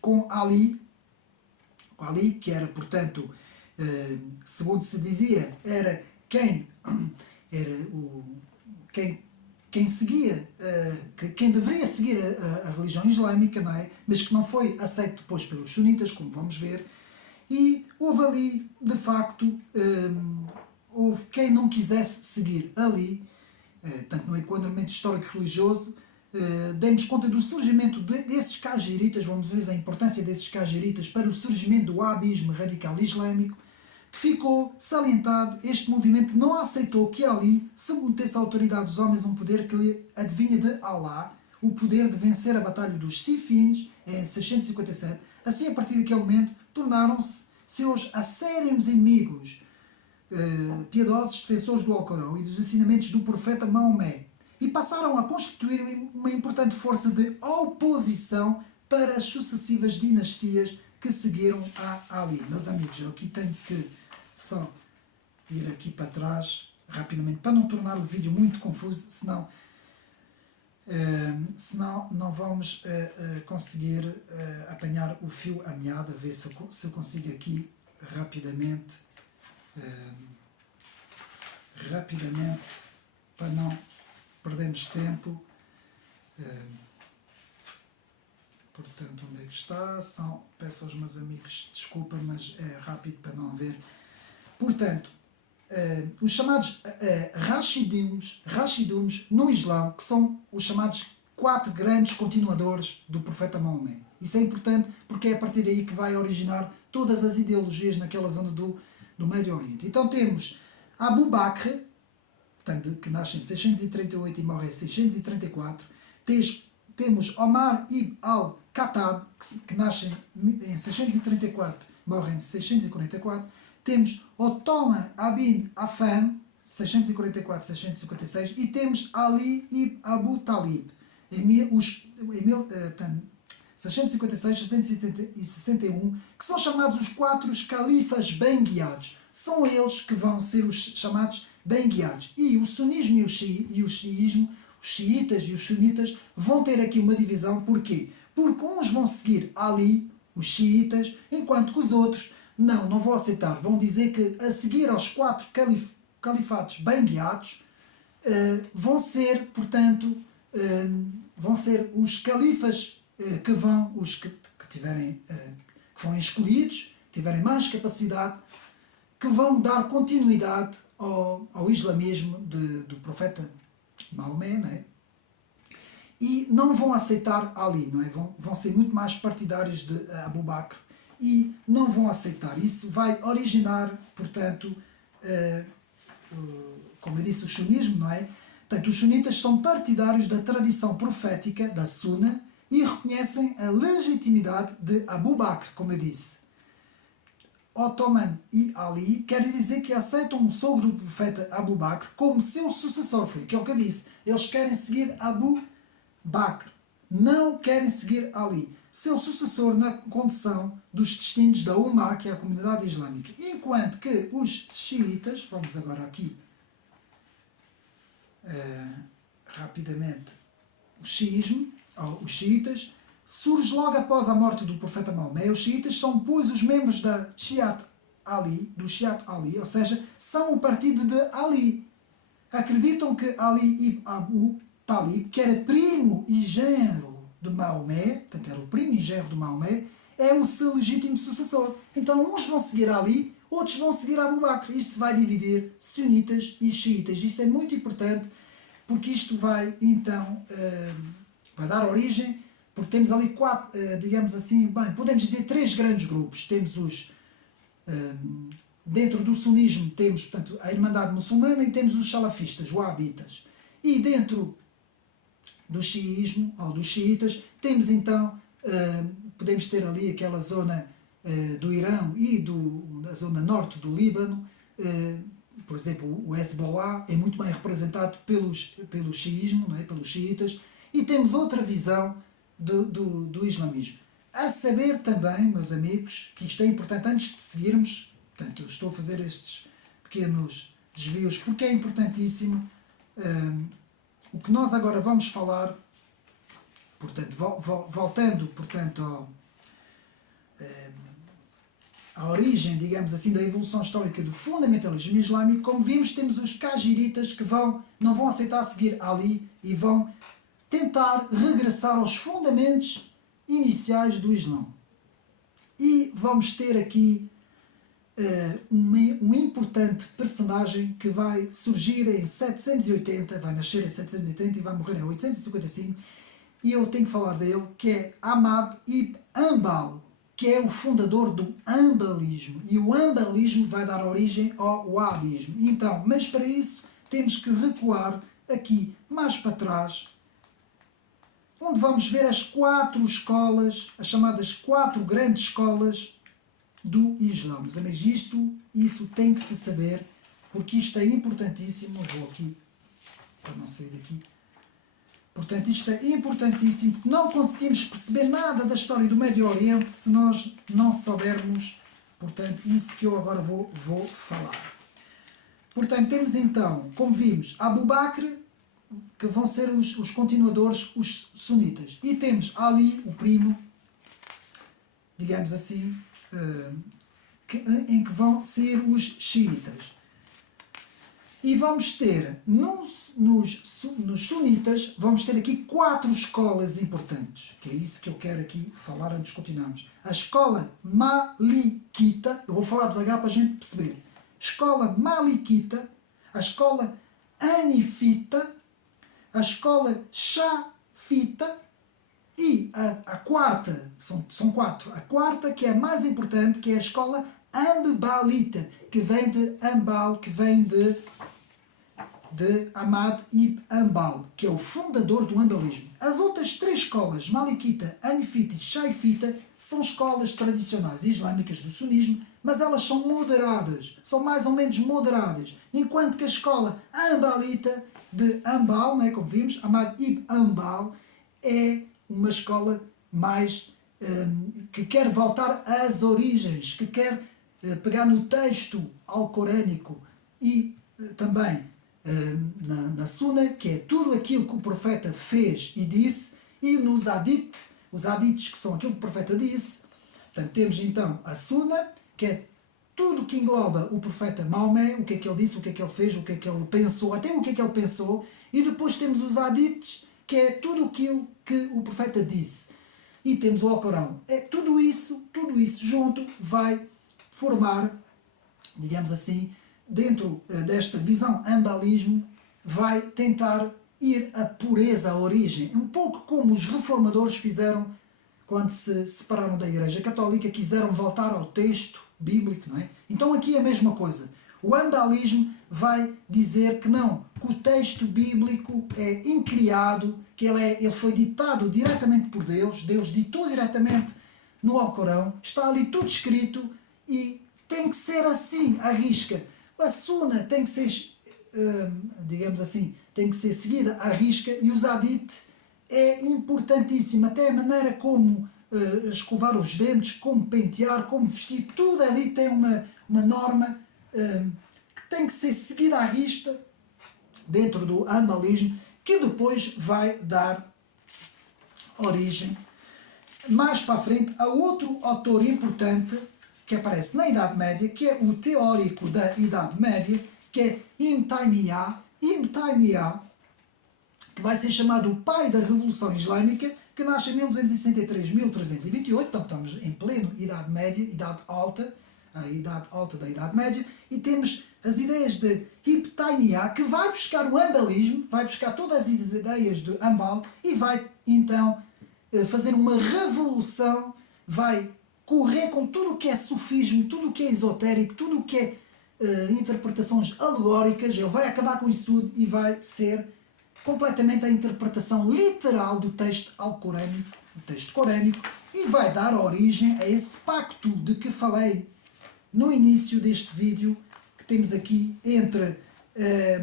com Ali, que era, portanto, segundo se dizia, era quem seguia, quem deveria seguir a religião islâmica, não é? Mas que não foi aceito depois pelos sunitas, como vamos ver. E houve ali, de facto, houve quem não quisesse seguir Ali, tanto no enquadramento histórico-religioso, demos conta do surgimento desses cagiritas, vamos ver a importância desses cagiritas para o surgimento do wahhabismo radical islâmico, que ficou salientado. Este movimento não aceitou que Ali submetesse a autoridade dos homens a um poder que lhe adivinha de Allah, o poder de vencer a batalha dos Sifins em 657. Assim, a partir daquele momento, tornaram-se seus acérrimos inimigos, piedosos defensores do Alcorão e dos ensinamentos do profeta Maomé, e passaram a constituir uma importante força de oposição para as sucessivas dinastias que seguiram a Ali. Meus amigos, eu aqui tenho que só ir aqui para trás rapidamente, para não tornar o vídeo muito confuso, senão não vamos conseguir apanhar o fio à meada. A ver se eu consigo aqui rapidamente, para não perdermos tempo. Portanto, onde é que está? Peço aos meus amigos desculpa, mas é rápido para não haver Portanto, os chamados Rashiduns no Islão, que são os chamados 4 grandes continuadores do profeta Maomé. Isso é importante porque é a partir daí que vai originar todas as ideologias naquela zona do Médio Oriente. Então temos Abu Bakr, portanto, que nasce em 638 e morre em 634. Temos Omar ibn al-Khattab, que nasce em 634, morre em 644. Temos Othman ibn Affan, 644-656. E temos Ali ibn Abu Talib, em 656, 661, que são chamados os 4 califas bem guiados. São eles que vão ser os chamados bem guiados. E o sunismo e o xiismo, os xiitas e os sunitas, vão ter aqui uma divisão. Porquê? Porque uns vão seguir Ali, os xiitas, enquanto que os outros não vão aceitar. Vão dizer que a seguir aos 4 califatos bem guiados, vão ser, portanto, vão ser os califas que vão, os que tiverem, que foram escolhidos, tiverem mais capacidade, que vão dar continuidade ao islamismo do profeta Maomé, não é? E não vão aceitar Ali, não é? Vão ser muito mais partidários de Abu Bakr e não vão aceitar. Isso vai originar, portanto, como eu disse, o sunismo, não é? Portanto, os sunitas são partidários da tradição profética, da Sunna, e reconhecem a legitimidade de Abu Bakr, como eu disse. Othman e Ali quer dizer que aceitam o sogro do profeta Abu Bakr como seu sucessor. Foi aquilo que eu disse. Eles querem seguir Abu Bakr, não querem seguir Ali, seu sucessor na condição dos destinos da Ummah, que é a comunidade islâmica. Enquanto que os xiitas, vamos agora aqui rapidamente, o xiismo, os xiitas, surge logo após a morte do profeta Maomé. Os xiitas são, pois, os membros da Shiat Ali, do Shiat Ali, ou seja, são o partido de Ali. Acreditam que Ali ibn Abu Talib, que era primo e genro de Maomé, portanto era o primo e genro de Maomé, é o seu legítimo sucessor. Então uns vão seguir Ali, outros vão seguir Abu Bakr. Isto vai dividir sunitas e xiitas. Isso é muito importante, porque isto vai, então, vai dar origem, porque temos ali 4, digamos assim, bem, podemos dizer 3 grandes grupos. Temos os, dentro do sunismo, temos, portanto, a Irmandade Muçulmana e temos os salafistas, wahhabitas. E dentro do xiismo, ou dos xiitas, temos então, podemos ter ali aquela zona do Irão e da zona norte do Líbano. Por exemplo, o Hezbollah é muito bem representado pelo xiismo, não é? Pelos xiitas. E temos outra visão do islamismo. A saber também, meus amigos, que isto é importante antes de seguirmos, portanto, eu estou a fazer estes pequenos desvios porque é importantíssimo. O que nós agora vamos falar, portanto, voltando, portanto, à origem, digamos assim, da evolução histórica do fundamentalismo islâmico, como vimos, temos os Qashiritas que não vão aceitar seguir Ali e vão tentar regressar aos fundamentos iniciais do Islão. E vamos ter aqui um importante personagem que vai surgir em 780, vai nascer em 780 e vai morrer em 855, e eu tenho que falar dele, que é Ahmad ibn Hanbal, que é o fundador do Hanbalismo, e o Hanbalismo vai dar origem ao Wahhabismo. Então, mas para isso temos que recuar aqui mais para trás, onde vamos ver as 4 escolas, as chamadas 4 grandes escolas do Islão. Meus amigos, isso tem que se saber, porque isto é importantíssimo. Eu vou aqui, para não sair daqui. Portanto, isto é importantíssimo, porque não conseguimos perceber nada da história do Médio Oriente se nós não soubermos, portanto, isso que eu agora vou falar. Portanto, temos então, como vimos, Abu Bakr, que vão ser os continuadores, os sunitas. E temos Ali, o primo, digamos assim, em que vão ser os xiitas. E vamos ter, nos sunitas, vamos ter aqui 4 escolas importantes, que é isso que eu quero aqui falar antes de continuarmos. A escola Malikita, eu vou falar devagar para a gente perceber. escola malikita, a escola hanifita, a escola shafita e a quarta, são quatro, a quarta que é a mais importante, que é a escola ambalita, que vem de Ambal, que vem de Ahmad ibn Hanbal, que é o fundador do ambalismo. As outras três escolas, Malikita, Hanifita e Shaifita, são escolas tradicionais islâmicas do sunismo, mas elas são moderadas, são mais ou menos moderadas, enquanto que a escola Hanbalita de Hanbal, né, como vimos, Ahmad ibn Hanbal, é uma escola mais que quer voltar às origens, que quer pegar no texto alcorânico e também na Sunna, que é tudo aquilo que o profeta fez e disse, e nos Hadith, os Hadiths que são aquilo que o profeta disse. Portanto, temos então a Sunna, que é tudo que engloba o profeta Maomé, o que é que ele disse, o que é que ele fez, o que é que ele pensou, até o que é que ele pensou, e depois temos os Hadiths, que é tudo aquilo que o profeta disse. E temos o Alcorão. Tudo isso junto vai formar, digamos assim, dentro desta visão ambalismo, vai tentar ir à pureza, à origem. Um pouco como os reformadores fizeram quando se separaram da Igreja Católica, quiseram voltar ao texto bíblico, não é? Então aqui é a mesma coisa. O ambalismo vai dizer que não, que o texto bíblico é incriado, que ele foi ditado diretamente por Deus, Deus ditou diretamente no Alcorão, está ali tudo escrito e tem que ser assim, à risca. A Sunna tem que ser, digamos assim, tem que ser seguida à risca, e os Hadith é importantíssimo, até a maneira como escovar os dentes, como pentear, como vestir, tudo ali tem uma norma que tem que ser seguida à risca dentro do ambalismo, que depois vai dar origem mais para a frente a outro autor importante que aparece na Idade Média, que é o teórico da Idade Média, que é Ibn Taymiyyah. Ibn Taymiyyah, que vai ser chamado o pai da Revolução Islâmica, que nasce em 1263-1328, portanto estamos em pleno Idade Média, Idade Alta, a Idade Alta da Idade Média, e temos as ideias de Ibn Taymiyyah, que vai buscar o ambalismo, vai buscar todas as ideias de Hanbal e vai então fazer uma revolução, vai correr com tudo o que é sufismo, tudo o que é esotérico, tudo o que é interpretações alegóricas. Ele vai acabar com isso tudo e vai ser completamente a interpretação literal do texto alcorânico, do texto corânico, e vai dar origem a esse pacto de que falei no início deste vídeo, que temos aqui entre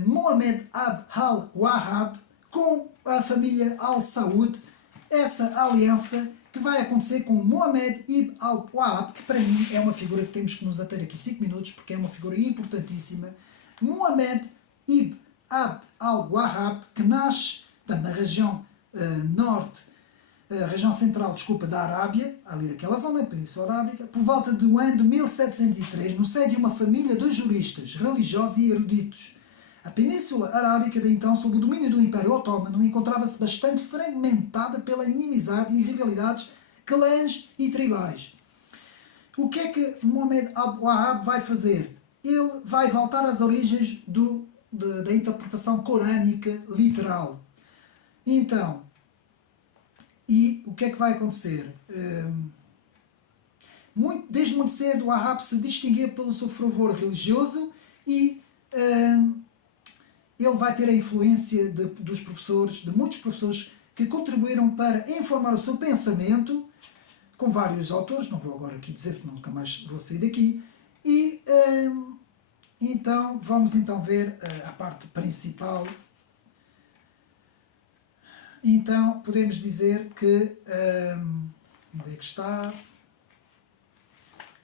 Mohammed Abd al-Wahhab com a família Al-Saud, essa aliança que vai acontecer com Mohammed ibn al-Wahhab, que para mim é uma figura que temos que nos ater aqui 5 minutos, porque é uma figura importantíssima. Mohammed ibn Abd al-Wahhab, que nasce na região região central, desculpa, da Arábia, ali daquela zona, Península Arábica, por volta do ano de 1703, no seio de uma família de juristas, religiosos e eruditos. A Península Arábica, de então, sob o domínio do Império Otomano, encontrava-se bastante fragmentada pela inimizade e rivalidades clãs e tribais. O que é que Mohammed al-Wahhab vai fazer? Ele vai voltar às origens da interpretação corânica literal. Então, e o que é que vai acontecer? Desde muito cedo, o Wahhab se distinguia pelo seu fervor religioso e ele vai ter a influência dos professores, de muitos professores que contribuíram para informar o seu pensamento, com vários autores, não vou agora aqui dizer, senão nunca mais vou sair daqui. E então vamos então ver a parte principal. Então podemos dizer que onde é que está?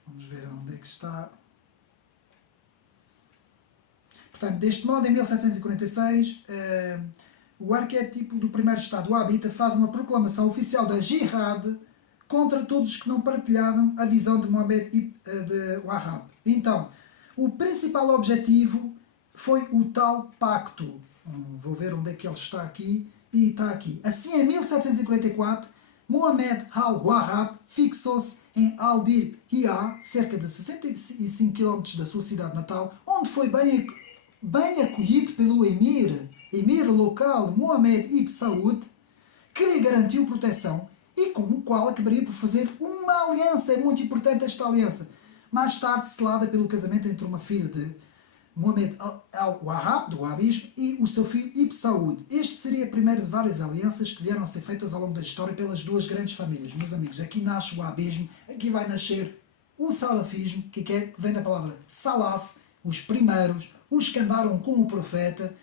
Vamos ver onde é que está. Portanto, deste modo, em 1746, o arquétipo do primeiro Estado Wahhabita faz uma proclamação oficial da Jihad contra todos os que não partilhavam a visão de Mohammed ibn Wahhab. Então, o principal objetivo foi o tal pacto. Vou ver onde é que ele está aqui. E está aqui. Assim, em 1744, Mohammed al-Wahhab fixou-se em Al-Dir Hiyah, cerca de 65 km da sua cidade natal, onde foi bem acolhido pelo emir local Mohammed ibn Saud, que lhe garantiu proteção e com o qual acabaria por fazer uma aliança. É muito importante esta aliança. Mais tarde selada pelo casamento entre uma filha de Mohammed al-Wahhab, do Wahhabismo, e o seu filho Ibn Saud. Este seria a primeira de várias alianças que vieram a ser feitas ao longo da história pelas duas grandes famílias. Meus amigos, aqui nasce o Wahhabismo, aqui vai nascer o Salafismo, que vem da palavra Salaf, os primeiros, os que andaram com o profeta,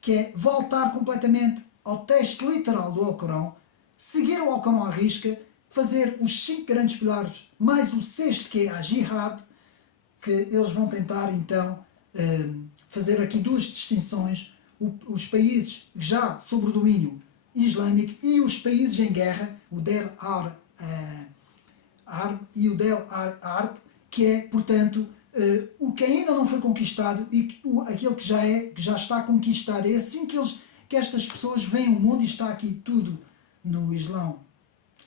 que é voltar completamente ao texto literal do Alcorão, seguir o Alcorão à risca, fazer os 5 grandes pilares, mais o sexto, que é a Jihad, que eles vão tentar então fazer aqui 2 distinções: os países já sob o domínio islâmico e os países em guerra, o Del Harb e o Del Ard, que é, portanto, o que ainda não foi conquistado e aquele que já está conquistado. É assim que estas pessoas veem o mundo, e está aqui tudo no Islão,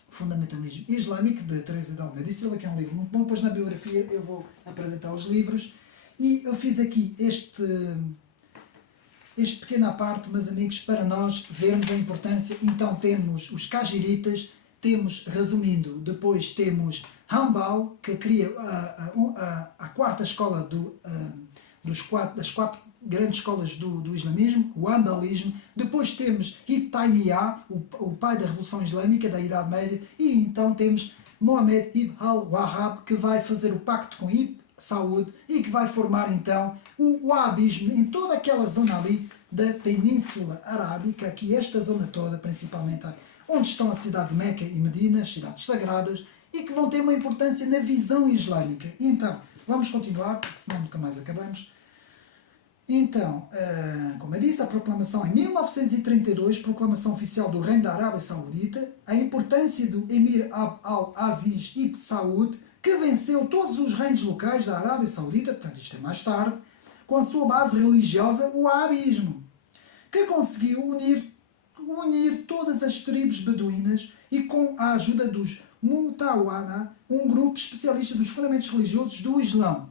Fundamentalismo Islâmico, de Teresa de Almeida e Silva, que é um livro muito bom. Depois na biografia eu vou apresentar os livros. E eu fiz aqui este pequeno à parte, meus amigos, para nós vermos a importância. Então temos os Cagiritas, temos, resumindo, depois temos Hanbal, que cria a quarta escola das 4 grandes escolas do islamismo, o Hanbalismo. Depois temos Ibn Taymiyyah, o pai da Revolução Islâmica, da Idade Média. E então temos Mohammed ibn al-Wahhab, que vai fazer o pacto com Ibn Saud e que vai formar então o Wahhabismo em toda aquela zona ali da Península Arábica, aqui esta zona toda, principalmente onde estão a cidade de Meca e Medina, as cidades sagradas, e que vão ter uma importância na visão islâmica. Então, vamos continuar, porque senão nunca mais acabamos. Então, como eu disse, a proclamação em 1932, proclamação oficial do Reino da Arábia Saudita, a importância do Emir Abd al-Aziz ibn Saud, que venceu todos os reinos locais da Arábia Saudita, portanto isto é mais tarde, com a sua base religiosa, o Wahhabismo, que conseguiu unir todas as tribos beduínas e com a ajuda dos Mutawana, um grupo especialista dos fundamentos religiosos do Islão.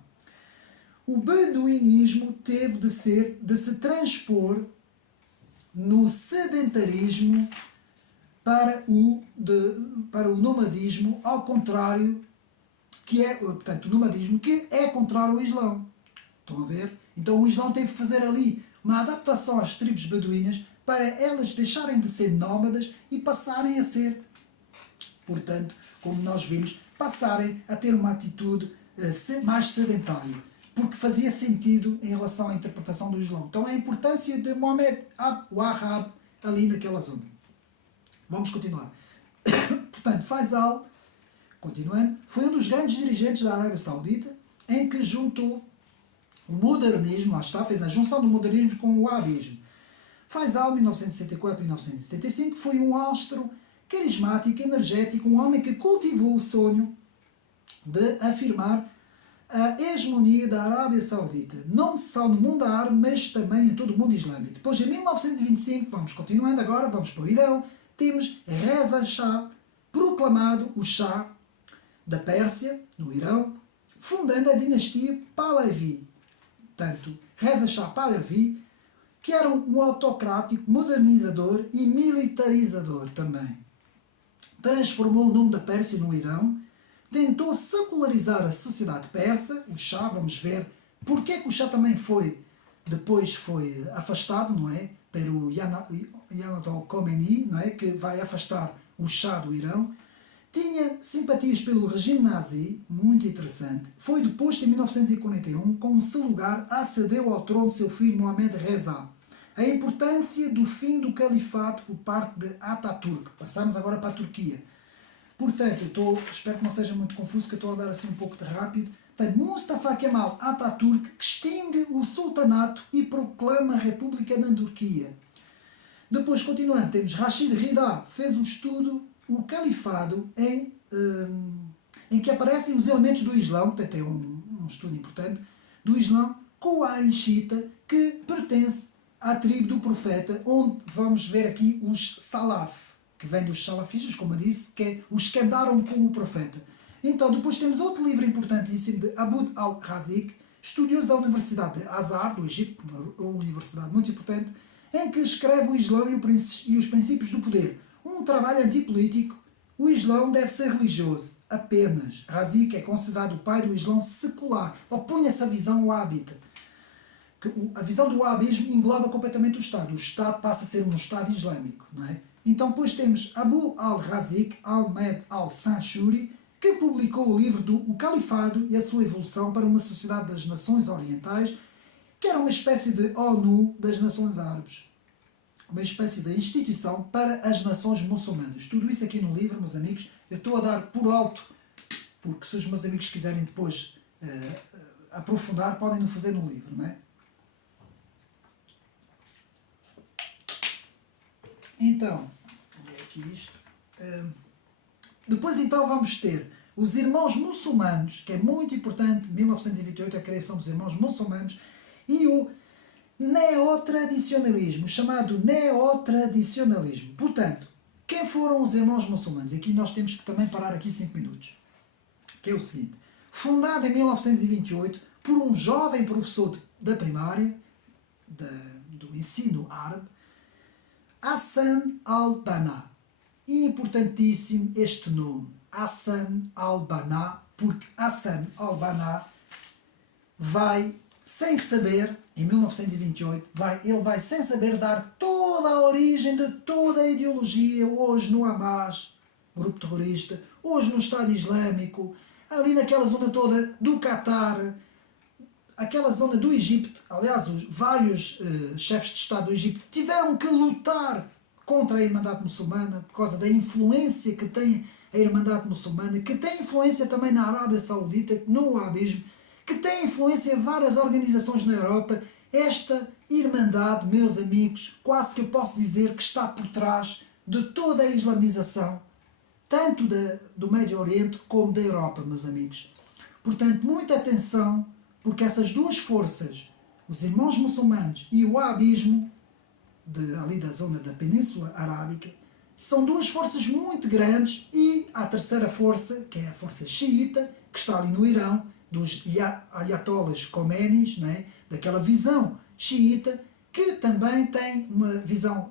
O beduínismo teve de se transpor no sedentarismo para o nomadismo, ao contrário, que é, portanto, o nomadismo, que é contrário ao Islão. Estão a ver? Então o Islão teve que fazer ali uma adaptação às tribos beduínas para elas deixarem de ser nómadas e passarem a ser, portanto, como nós vimos, passarem a ter uma atitude mais sedentária, porque fazia sentido em relação à interpretação do Islão. Então a importância de Mohammed al-Wahhab ali naquela zona. Vamos continuar. Portanto, Faisal, continuando, foi um dos grandes dirigentes da Arábia Saudita, em que juntou o modernismo, lá está, fez a junção do modernismo com o wahhabismo. Faisal, 1964-1975, foi um astro carismático, energético, um homem que cultivou o sonho de afirmar a hegemonia da Arábia Saudita, não só no mundo árabe, mas também em todo o mundo islâmico. Depois, em 1925, vamos continuando agora, vamos para o Irão, temos Reza Shah, proclamado o Shah da Pérsia, no Irão, fundando a dinastia Pahlavi. Portanto, Reza Shah Pahlavi, que era um autocrático, modernizador e militarizador também. Transformou o nome da Pérsia no Irão, tentou secularizar a sociedade persa, o Shah, vamos ver porque que o Shah também depois foi afastado, não é? Pelo Ayatollah Khomeini, não é? Que vai afastar o Shah do Irão. Tinha simpatias pelo regime nazi, muito interessante. Foi deposto em 1941, com o seu lugar, acedeu ao trono de seu filho Mohammad Reza. A importância do fim do califato por parte de Ataturk. Passamos agora para a Turquia. Portanto, espero que não seja muito confuso, que eu estou a andar assim um pouco de rápido. Portanto, Mustafa Kemal Atatürk extingue o sultanato e proclama a república na Turquia. Depois, continuando, temos Rashid Rida, fez um estudo, o califado, em que aparecem os elementos do Islão, portanto é um estudo importante, do Islão Qurayshita, que pertence à tribo do profeta, onde vamos ver aqui os Salaf, que vem dos salafistas, como eu disse, que é os que andaram com o profeta. Então, depois temos outro livro importantíssimo de Abd al-Razik, estudioso da Universidade de Azhar, do Egito, uma universidade muito importante, em que escreve o Islão e os princípios do poder. Um trabalho antipolítico. O Islão deve ser religioso, apenas. Razik é considerado o pai do Islão secular. Opõe-se à visão wahhabita. A visão do wahhabismo engloba completamente o Estado. O Estado passa a ser um Estado islâmico. Não é? Então, depois temos Abu al-Razik Ahmed al-Sanshuri, que publicou o livro do O Califado e a sua evolução para uma sociedade das nações orientais, que era uma espécie de ONU das nações árabes. Uma espécie de instituição para as nações muçulmanas. Tudo isso aqui no livro, meus amigos, eu estou a dar por alto, porque se os meus amigos quiserem depois aprofundar, podem o fazer no livro, não é? Então, vou ver aqui isto. Depois então vamos ter os Irmãos Muçulmanos, que é muito importante, 1928, a criação dos Irmãos Muçulmanos, e o neotradicionalismo, chamado neotradicionalismo. Portanto, quem foram os Irmãos Muçulmanos? Aqui nós temos que também parar aqui 5 minutos. Que é o seguinte. Fundado em 1928 por um jovem professor da primária, do ensino árabe, Hassan al-Banna. E importantíssimo este nome, Hassan al-Banna, porque Hassan al-Banna vai, sem saber, em 1928, ele vai sem saber dar toda a origem de toda a ideologia, hoje no Hamas, grupo terrorista, hoje no Estado Islâmico, ali naquela zona toda do Catar, aquela zona do Egito. Aliás, vários chefes de Estado do Egito tiveram que lutar contra a Irmandade Muçulmana por causa da influência que tem a Irmandade Muçulmana, que tem influência também na Arábia Saudita, no wahhabismo, que tem influência em várias organizações na Europa. Esta Irmandade, meus amigos, quase que eu posso dizer que está por trás de toda a islamização, tanto do Médio Oriente como da Europa, meus amigos. Portanto, muita atenção, porque essas duas forças, os Irmãos Muçulmanos e o wahhabismo, ali da zona da Península Arábica, são duas forças muito grandes, e a terceira força, que é a força xiita, que está ali no Irão, dos ayatollahs Khomeinis, não é? Daquela visão xiita, que também tem uma visão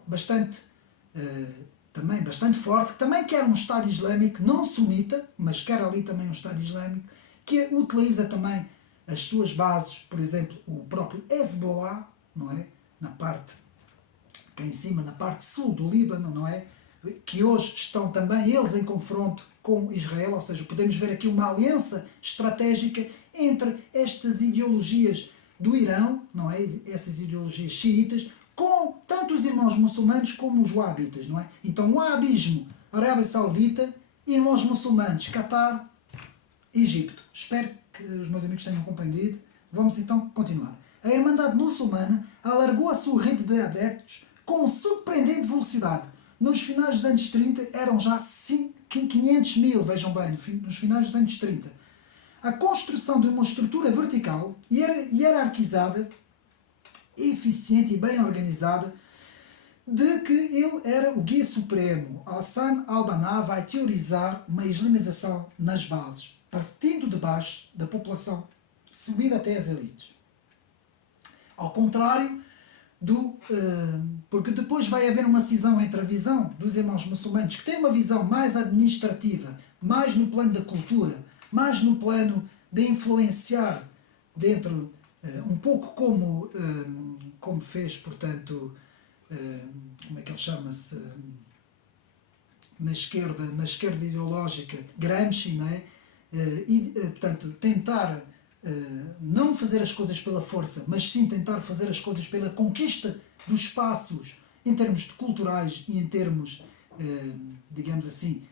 também bastante forte, que também quer um Estado Islâmico, não sunita, mas quer ali também um Estado Islâmico, que utiliza também as suas bases, por exemplo, o próprio Hezbollah, não é? Na parte, cá em cima, na parte sul do Líbano, não é? Que hoje estão também eles em confronto com Israel, ou seja, podemos ver aqui uma aliança estratégica entre estas ideologias do Irão, não é? Essas ideologias xiitas, com tanto os irmãos muçulmanos como os wahhabitas, não é? Então o wahhabismo, Arábia Saudita, irmãos muçulmanos, Catar, Egito. Espero que os meus amigos tenham compreendido. Vamos então continuar. A Irmandade Muçulmana alargou a sua rede de adeptos com surpreendente velocidade. Nos finais dos anos 30 eram já 500 mil, vejam bem, nos finais dos anos 30. A construção de uma estrutura vertical, hierarquizada, eficiente e bem organizada, de que ele era o guia supremo. Hassan al-Banna vai teorizar uma islamização nas bases, partindo de baixo da população, subida até as elites. Ao contrário porque depois vai haver uma cisão entre a visão dos irmãos muçulmanos, que tem uma visão mais administrativa, mais no plano da cultura, mais no plano de influenciar dentro, um pouco como fez, portanto, como é que ele chama-se, na esquerda ideológica, Gramsci, não é? Portanto, tentar não fazer as coisas pela força, mas sim tentar fazer as coisas pela conquista dos espaços em termos culturais e em termos, digamos assim,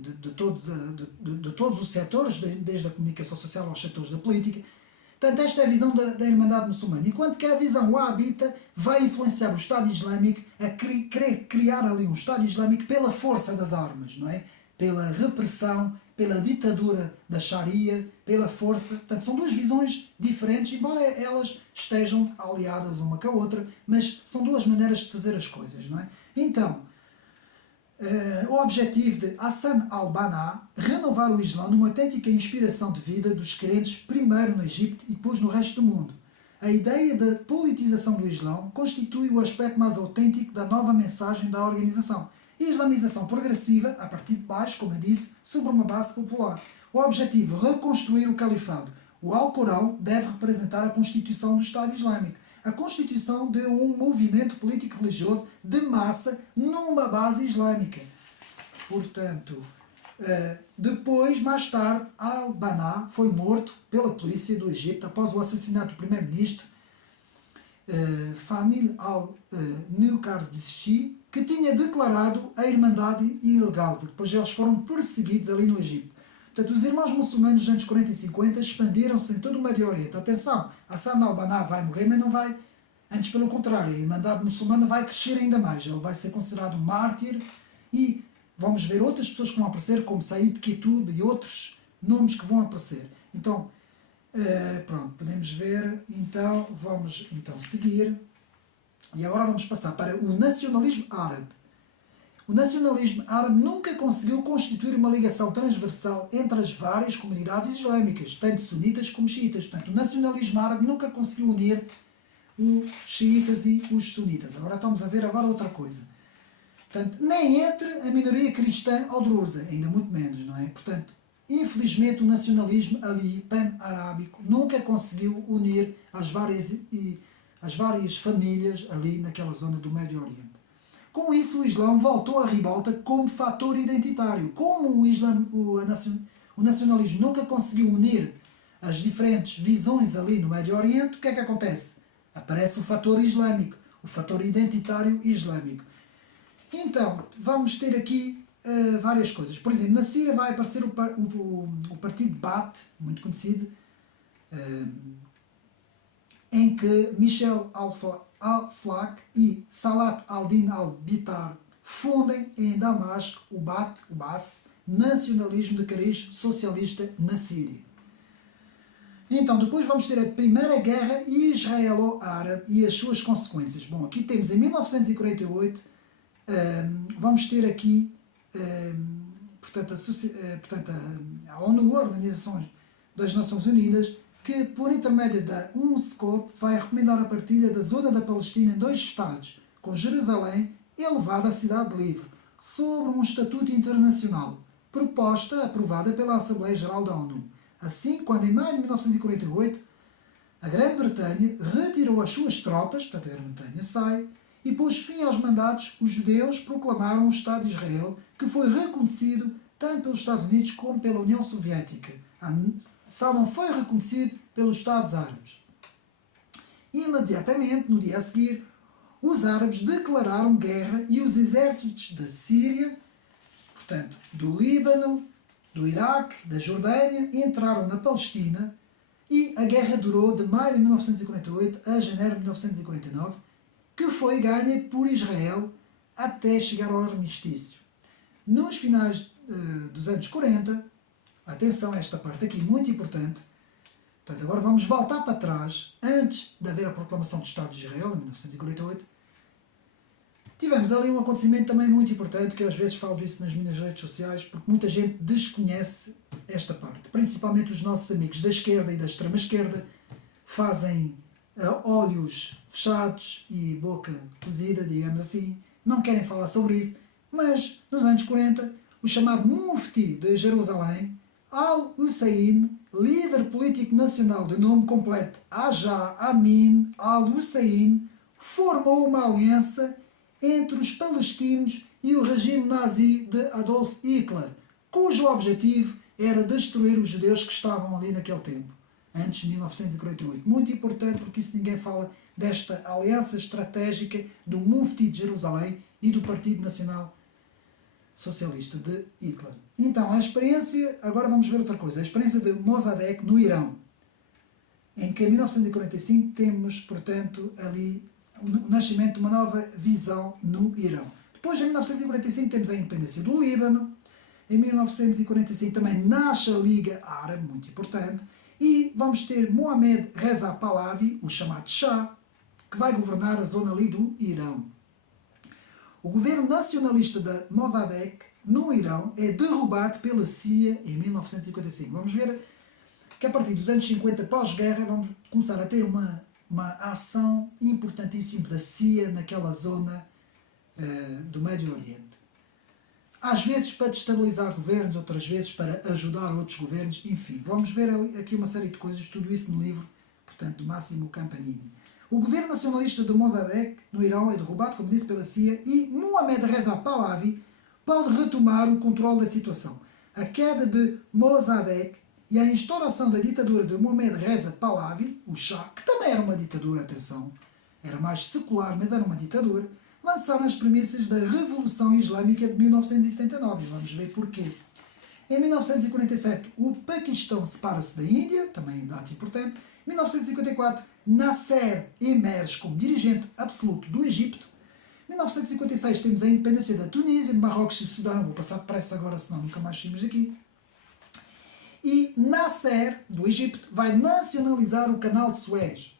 de todos os setores, desde a comunicação social aos setores da política. Portanto, esta é a visão da Irmandade Muçulmana. Enquanto que a visão wahhabita vai influenciar o Estado Islâmico a querer criar ali um Estado Islâmico pela força das armas, não é? Pela repressão, pela ditadura da Sharia, pela força. Portanto, são duas visões diferentes, embora elas estejam aliadas uma com a outra, mas são duas maneiras de fazer as coisas, não é? Então, o objetivo de Hassan al-Banna renovar o Islão numa autêntica inspiração de vida dos crentes, primeiro no Egito e depois no resto do mundo. A ideia da politização do Islão constitui o aspecto mais autêntico da nova mensagem da organização. Islamização progressiva, a partir de baixo, como eu disse, sobre uma base popular. O objetivo, reconstruir o califado. O Alcorão deve representar a constituição do Estado Islâmico. A constituição de um movimento político-religioso de massa numa base islâmica. Portanto, depois, mais tarde, al-Banna foi morto pela polícia do Egito após o assassinato do primeiro-ministro Famil al-Nukardshi, que tinha declarado a Irmandade ilegal, porque depois eles foram perseguidos ali no Egito. Portanto, os irmãos muçulmanos dos anos 40 e 50 expandiram-se em todo o Médio Oriente. Atenção, Hassan al-Banna vai morrer, mas não vai, antes pelo contrário, a Irmandade muçulmana vai crescer ainda mais. Ele vai ser considerado um mártir e vamos ver outras pessoas que vão aparecer, como Said Qutb e outros nomes que vão aparecer. Então, pronto, podemos ver, então, vamos então seguir. E agora vamos passar para o nacionalismo árabe. O nacionalismo árabe nunca conseguiu constituir uma ligação transversal entre as várias comunidades islâmicas, tanto sunitas como xiitas. Portanto, o nacionalismo árabe nunca conseguiu unir os xiitas e os sunitas. Agora estamos a ver agora outra coisa. Portanto, nem entre a minoria cristã ou drusa, ainda muito menos, não é? Portanto, infelizmente o nacionalismo ali, pan-arábico, nunca conseguiu unir as várias famílias ali naquela zona do Médio Oriente. Com isso, o Islão voltou à ribalta como fator identitário. Como o nacionalismo nunca conseguiu unir as diferentes visões ali no Médio Oriente, o que é que acontece? Aparece o fator islâmico, o fator identitário islâmico. Então, vamos ter aqui várias coisas. Por exemplo, na Síria vai aparecer o partido Baath, muito conhecido, em que Michel al-Flaq e Salat al-Din al-Bitar fundem em Damasco o Baath, nacionalismo de cariz socialista na Síria. Então, depois vamos ter a Primeira Guerra Israelo-Árabe e as suas consequências. Bom, aqui temos em 1948, vamos ter aqui, portanto, a ONU, a Organização das Nações Unidas, que, por intermédio da UNSCOP, vai recomendar a partilha da zona da Palestina em 2 estados, com Jerusalém elevada à cidade livre, sobre um estatuto internacional, proposta aprovada pela Assembleia Geral da ONU. Assim, quando em maio de 1948 a Grã-Bretanha retirou as suas tropas, portanto a Grã-Bretanha sai, e pôs fim aos mandatos, os judeus proclamaram o Estado de Israel, que foi reconhecido tanto pelos Estados Unidos como pela União Soviética. Só não foi reconhecido pelos Estados Árabes. Imediatamente, no dia a seguir, os árabes declararam guerra e os exércitos da Síria, portanto, do Líbano, do Iraque, da Jordânia, entraram na Palestina e a guerra durou de maio de 1948 a janeiro de 1949, que foi ganha por Israel até chegar ao armistício. Nos finais dos anos 40, atenção a esta parte aqui, muito importante, portanto, agora vamos voltar para trás, antes de haver a proclamação do Estado de Israel, em 1948, tivemos ali um acontecimento também muito importante, que eu às vezes falo disso nas minhas redes sociais, porque muita gente desconhece esta parte. Principalmente os nossos amigos da esquerda e da extrema-esquerda fazem olhos fechados e boca cozida, digamos assim, não querem falar sobre isso, mas nos anos 40, o chamado Mufti de Jerusalém, Al-Hussein, líder político nacional de nome completo Aja Amin Al-Hussein, formou uma aliança entre os palestinos e o regime nazi de Adolf Hitler, cujo objetivo era destruir os judeus que estavam ali naquele tempo, antes de 1948. Muito importante, porque isso ninguém fala desta aliança estratégica do Mufti de Jerusalém e do Partido Nacional Socialista de Hitler. Então, a experiência, agora vamos ver outra coisa, a experiência de Mossadegh no Irão, em que em 1945 temos, portanto, ali o nascimento de uma nova visão no Irão. Depois, em 1945, temos a independência do Líbano. Em 1945 também nasce a Liga Árabe, muito importante. E vamos ter Mohamed Reza Pahlavi, o chamado Shah, que vai governar a zona ali do Irão. O governo nacionalista de Mossadegh, no Irão, é derrubado pela CIA em 1955. Vamos ver que a partir dos anos 50, pós-guerra, vamos começar a ter uma ação importantíssima da CIA naquela zona do Médio Oriente. Às vezes para destabilizar governos, outras vezes para ajudar outros governos, enfim. Vamos ver aqui uma série de coisas, tudo isso no livro, portanto, do Massimo Campanini. O governo nacionalista de Mossadegh, no Irão, é derrubado, como disse, pela CIA e Mohammad Reza Pahlavi pode retomar o controle da situação. A queda de Mossadegh e a instauração da ditadura de Mohammad Reza Pahlavi, o Shah, que também era uma ditadura, atenção, era mais secular, mas era uma ditadura, lançaram as premissas da Revolução Islâmica de 1979. Vamos ver porquê. Em 1947, o Paquistão separa-se da Índia, também data importante. Em 1954, Nasser emerge como dirigente absoluto do Egito. Em 1956, temos a independência da Tunísia, de Marrocos e do Sudão. Vou passar depressa agora, senão nunca mais saímos daqui. E Nasser, do Egito, vai nacionalizar o canal de Suez.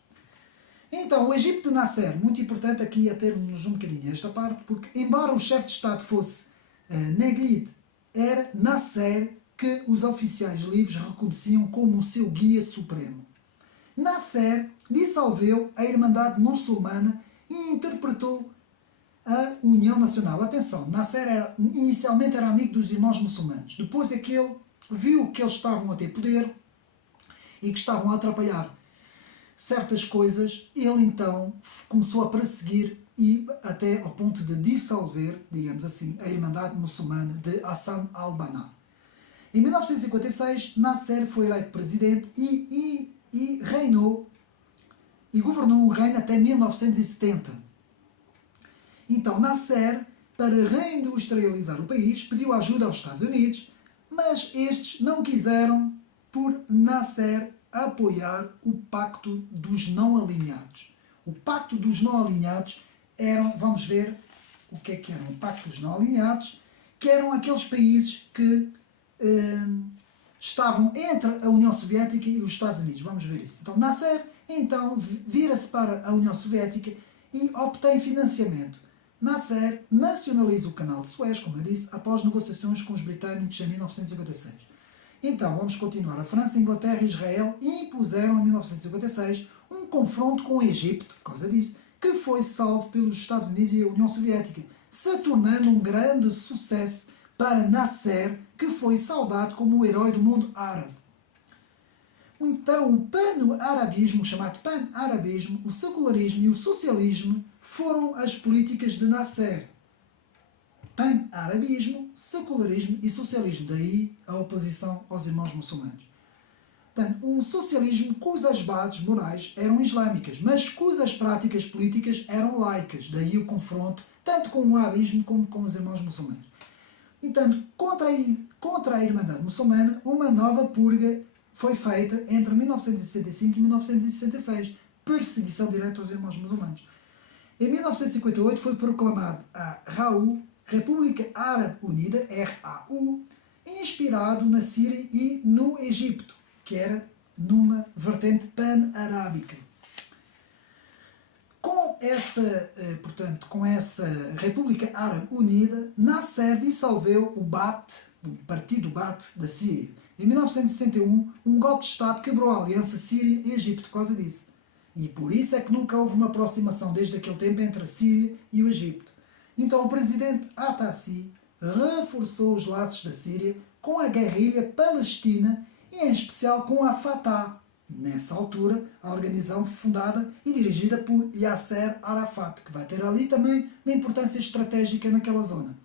Então, o Egito de Nasser, muito importante aqui a termos um bocadinho esta parte, porque embora o chefe de Estado fosse Neguid, era Nasser que os oficiais livres reconheciam como o seu guia supremo. Nasser dissolveu a Irmandade Muçulmana e interpretou a União Nacional. Atenção, Nasser inicialmente era amigo dos irmãos muçulmanos. Depois é que ele viu que eles estavam a ter poder e que estavam a atrapalhar certas coisas, ele então começou a perseguir e até ao ponto de dissolver, digamos assim, a Irmandade Muçulmana de Hassan al-Banna. Em 1956, Nasser foi eleito presidente e reinou e governou um reino até 1970. Então, Nasser, para reindustrializar o país, pediu ajuda aos Estados Unidos, mas estes não quiseram por Nasser apoiar o Pacto dos Não Alinhados. O Pacto dos Não Alinhados eram, vamos ver o que eram o Pacto dos Não Alinhados, que eram aqueles países que estavam entre a União Soviética e os Estados Unidos. Vamos ver isso. Então, Nasser, então, vira-se para a União Soviética e obtém financiamento. Nasser nacionaliza o canal de Suez, como eu disse, após negociações com os britânicos em 1956. Então, vamos continuar. A França, Inglaterra e Israel impuseram em 1956 um confronto com o Egito, por causa disso, que foi salvo pelos Estados Unidos e a União Soviética, se tornando um grande sucesso para Nasser, que foi saudado como o herói do mundo árabe. Então, o pan-arabismo, chamado pan-arabismo, o secularismo e o socialismo foram as políticas de Nasser. Pan-arabismo, secularismo e socialismo. Daí a oposição aos irmãos muçulmanos. Portanto, um socialismo cujas bases morais eram islâmicas, mas cujas práticas políticas eram laicas. Daí o confronto, tanto com o arabismo como com os irmãos muçulmanos. Então, contra a Irmandade Muçulmana, uma nova purga foi feita entre 1965 e 1966. Perseguição direta aos irmãos muçulmanos. Em 1958 foi proclamado a RAU, República Árabe Unida, RAU, inspirado na Síria e no Egito, que era numa vertente pan-arábica. Com essa República Árabe Unida, Nasser dissolveu o Partido Baath da Síria. Em 1961, um golpe de Estado quebrou a aliança Síria e Egito por causa disso. E por isso é que nunca houve uma aproximação desde aquele tempo entre a Síria e o Egito. Então o presidente Atassi reforçou os laços da Síria com a guerrilha palestina e em especial com a Fatah, nessa altura a organização fundada e dirigida por Yasser Arafat, que vai ter ali também uma importância estratégica naquela zona.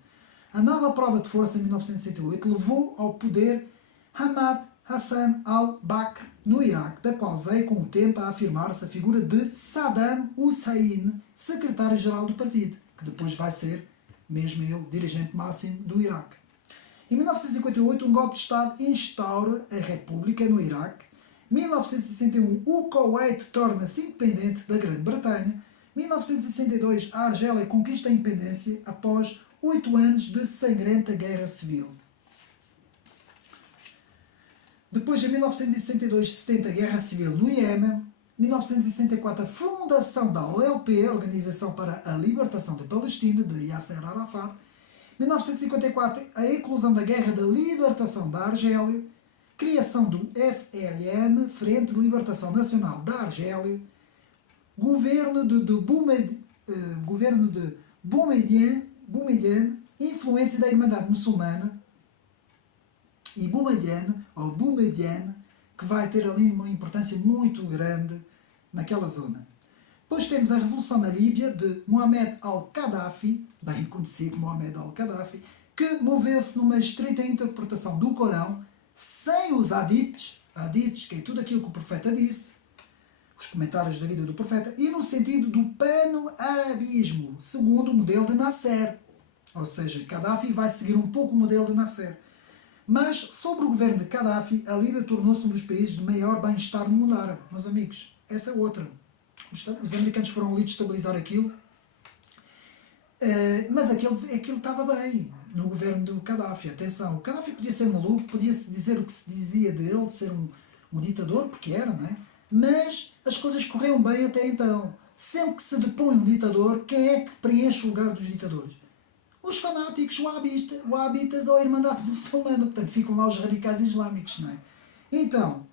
A nova prova de força em 1968 levou ao poder Hamad Hassan al-Bakr no Iraque, da qual veio com o tempo a afirmar-se a figura de Saddam Hussein, secretário-geral do partido, que depois vai ser, mesmo ele, dirigente máximo do Iraque. Em 1958, um golpe de Estado instaura a República no Iraque. Em 1961, o Kuwait torna-se independente da Grã-Bretanha. Em 1962, a Argélia conquista a independência após 8 anos de sangrenta guerra civil. Depois, em 1962-70, guerra civil no Iêmen. 1964, a fundação da OLP, Organização para a Libertação da Palestina, de Yasser Arafat. 1954, a eclosão da Guerra da Libertação da Argélia. Criação do FLN, Frente de Libertação Nacional da Argélia. Governo de Boumediene, influência da Irmandade Muçulmana. E Boumediene, que vai ter ali uma importância muito grande naquela zona. Depois temos a Revolução na Líbia de Muammar al-Qaddafi, bem conhecido Muammar al-Qaddafi, que moveu-se numa estrita interpretação do Corão, sem os hadiths, que é tudo aquilo que o profeta disse, os comentários da vida do profeta, e no sentido do pan-arabismo, segundo o modelo de Nasser. Ou seja, Qaddafi vai seguir um pouco o modelo de Nasser. Mas, sobre o governo de Qaddafi, a Líbia tornou-se um dos países de maior bem-estar no mundo árabe. Meus amigos, essa é outra. Os americanos foram ali destabilizar aquilo, mas aquilo estava bem no governo do Qaddafi. Atenção, o Qaddafi podia ser maluco, podia-se dizer o que se dizia dele, de ser um ditador, porque era, não é? Mas as coisas correram bem até então. Sempre que se depõe um ditador, quem é que preenche o lugar dos ditadores? Os fanáticos wahhabitas ou a Irmandade Muçulmana. Portanto, ficam lá os radicais islâmicos, não é? Então,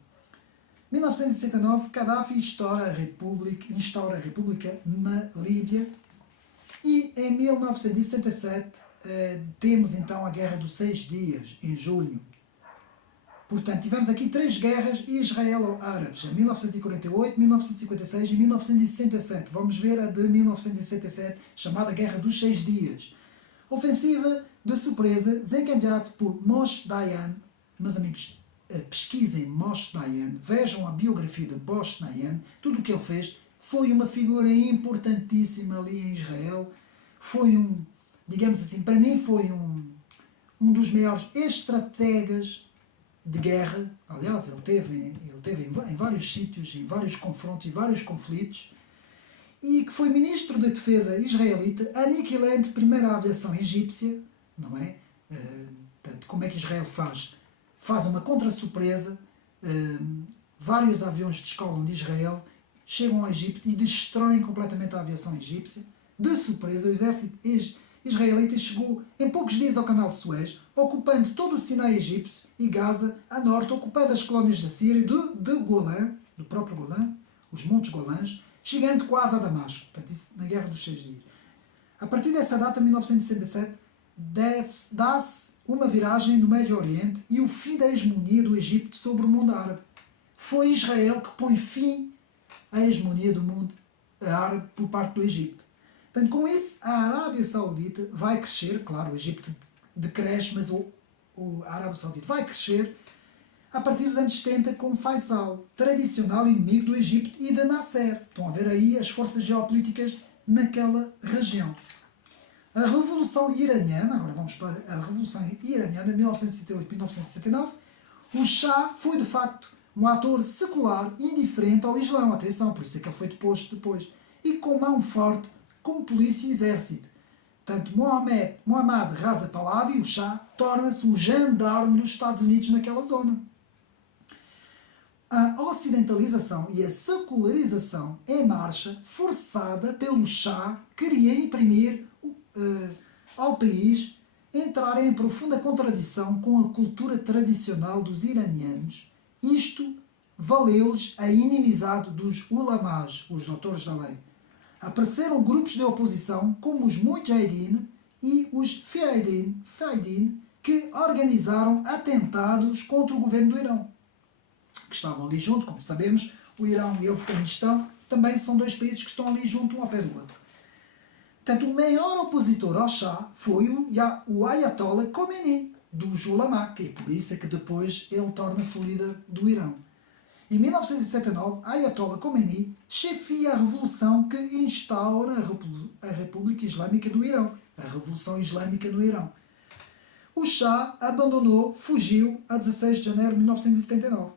1969, Qaddafi instaura a República na Líbia. E em 1967 temos então a Guerra dos 6 Dias, em julho. Portanto, tivemos aqui 3 guerras israelo-árabes, em 1948, 1956 e 1967. Vamos ver a de 1967, chamada Guerra dos 6 Dias. Ofensiva de surpresa, desencadeada por Moshe Dayan. Meus amigos, pesquisem Moshe Dayan, vejam a biografia de Moshe Dayan. Tudo o que ele fez foi uma figura importantíssima ali em Israel. Foi digamos assim, para mim foi um dos maiores estrategas de guerra. Aliás, ele teve em vários sítios, em vários confrontos e vários conflitos. E que foi ministro da Defesa israelita, aniquilando primeiro a aviação egípcia, não é? Portanto, como é que Israel faz? Faz uma contra-surpresa, vários aviões descolam de Israel, chegam ao Egito e destroem completamente a aviação egípcia. De surpresa, o exército israelita chegou em poucos dias ao Canal de Suez, ocupando todo o Sinai egípcio e Gaza, a norte, ocupando as colónias da Síria, do próprio Golã, os Montes Golãs, chegando quase a Damasco. Portanto, isso na Guerra dos 6 Dias. A partir dessa data, 1967, dá-se uma viragem no Médio Oriente e o fim da hegemonia do Egito sobre o mundo árabe. Foi Israel que põe fim à hegemonia do mundo árabe por parte do Egito. Portanto, com isso, a Arábia Saudita vai crescer. Claro, o Egito decresce, mas a Arábia Saudita vai crescer a partir dos anos 70 com Faisal, tradicional inimigo do Egito e de Nasser. Estão a ver aí as forças geopolíticas naquela região. A Revolução Iraniana, agora vamos para a Revolução Iraniana, 1978-1979, o Shah foi de facto um ator secular indiferente ao Islão. Atenção, por isso é que ele foi deposto depois. E com mão forte como polícia e exército. Portanto, Mohammad Reza Pahlavi, o Shah, torna-se um gendarme dos Estados Unidos naquela zona. A ocidentalização e a secularização em marcha, forçada pelo Shah, queria imprimir ao país entrar em profunda contradição com a cultura tradicional dos iranianos. Isto valeu-lhes a inimizade dos ulamás, os doutores da lei. Apareceram grupos de oposição como os Mujahideen e os Fayadin, que organizaram atentados contra o governo do Irão, que estavam ali junto. Como sabemos, o Irão e o Afeganistão também são 2 países que estão ali junto um ao pé do outro. Portanto, o maior opositor ao Shah foi o Ayatollah Khomeini, dos Ulama, e por isso é que depois ele torna-se o líder do Irão. Em 1979, Ayatollah Khomeini chefia a revolução que instaura a República Islâmica do Irão, a Revolução Islâmica no Irão. O Shah abandonou, fugiu a 16 de janeiro de 1979.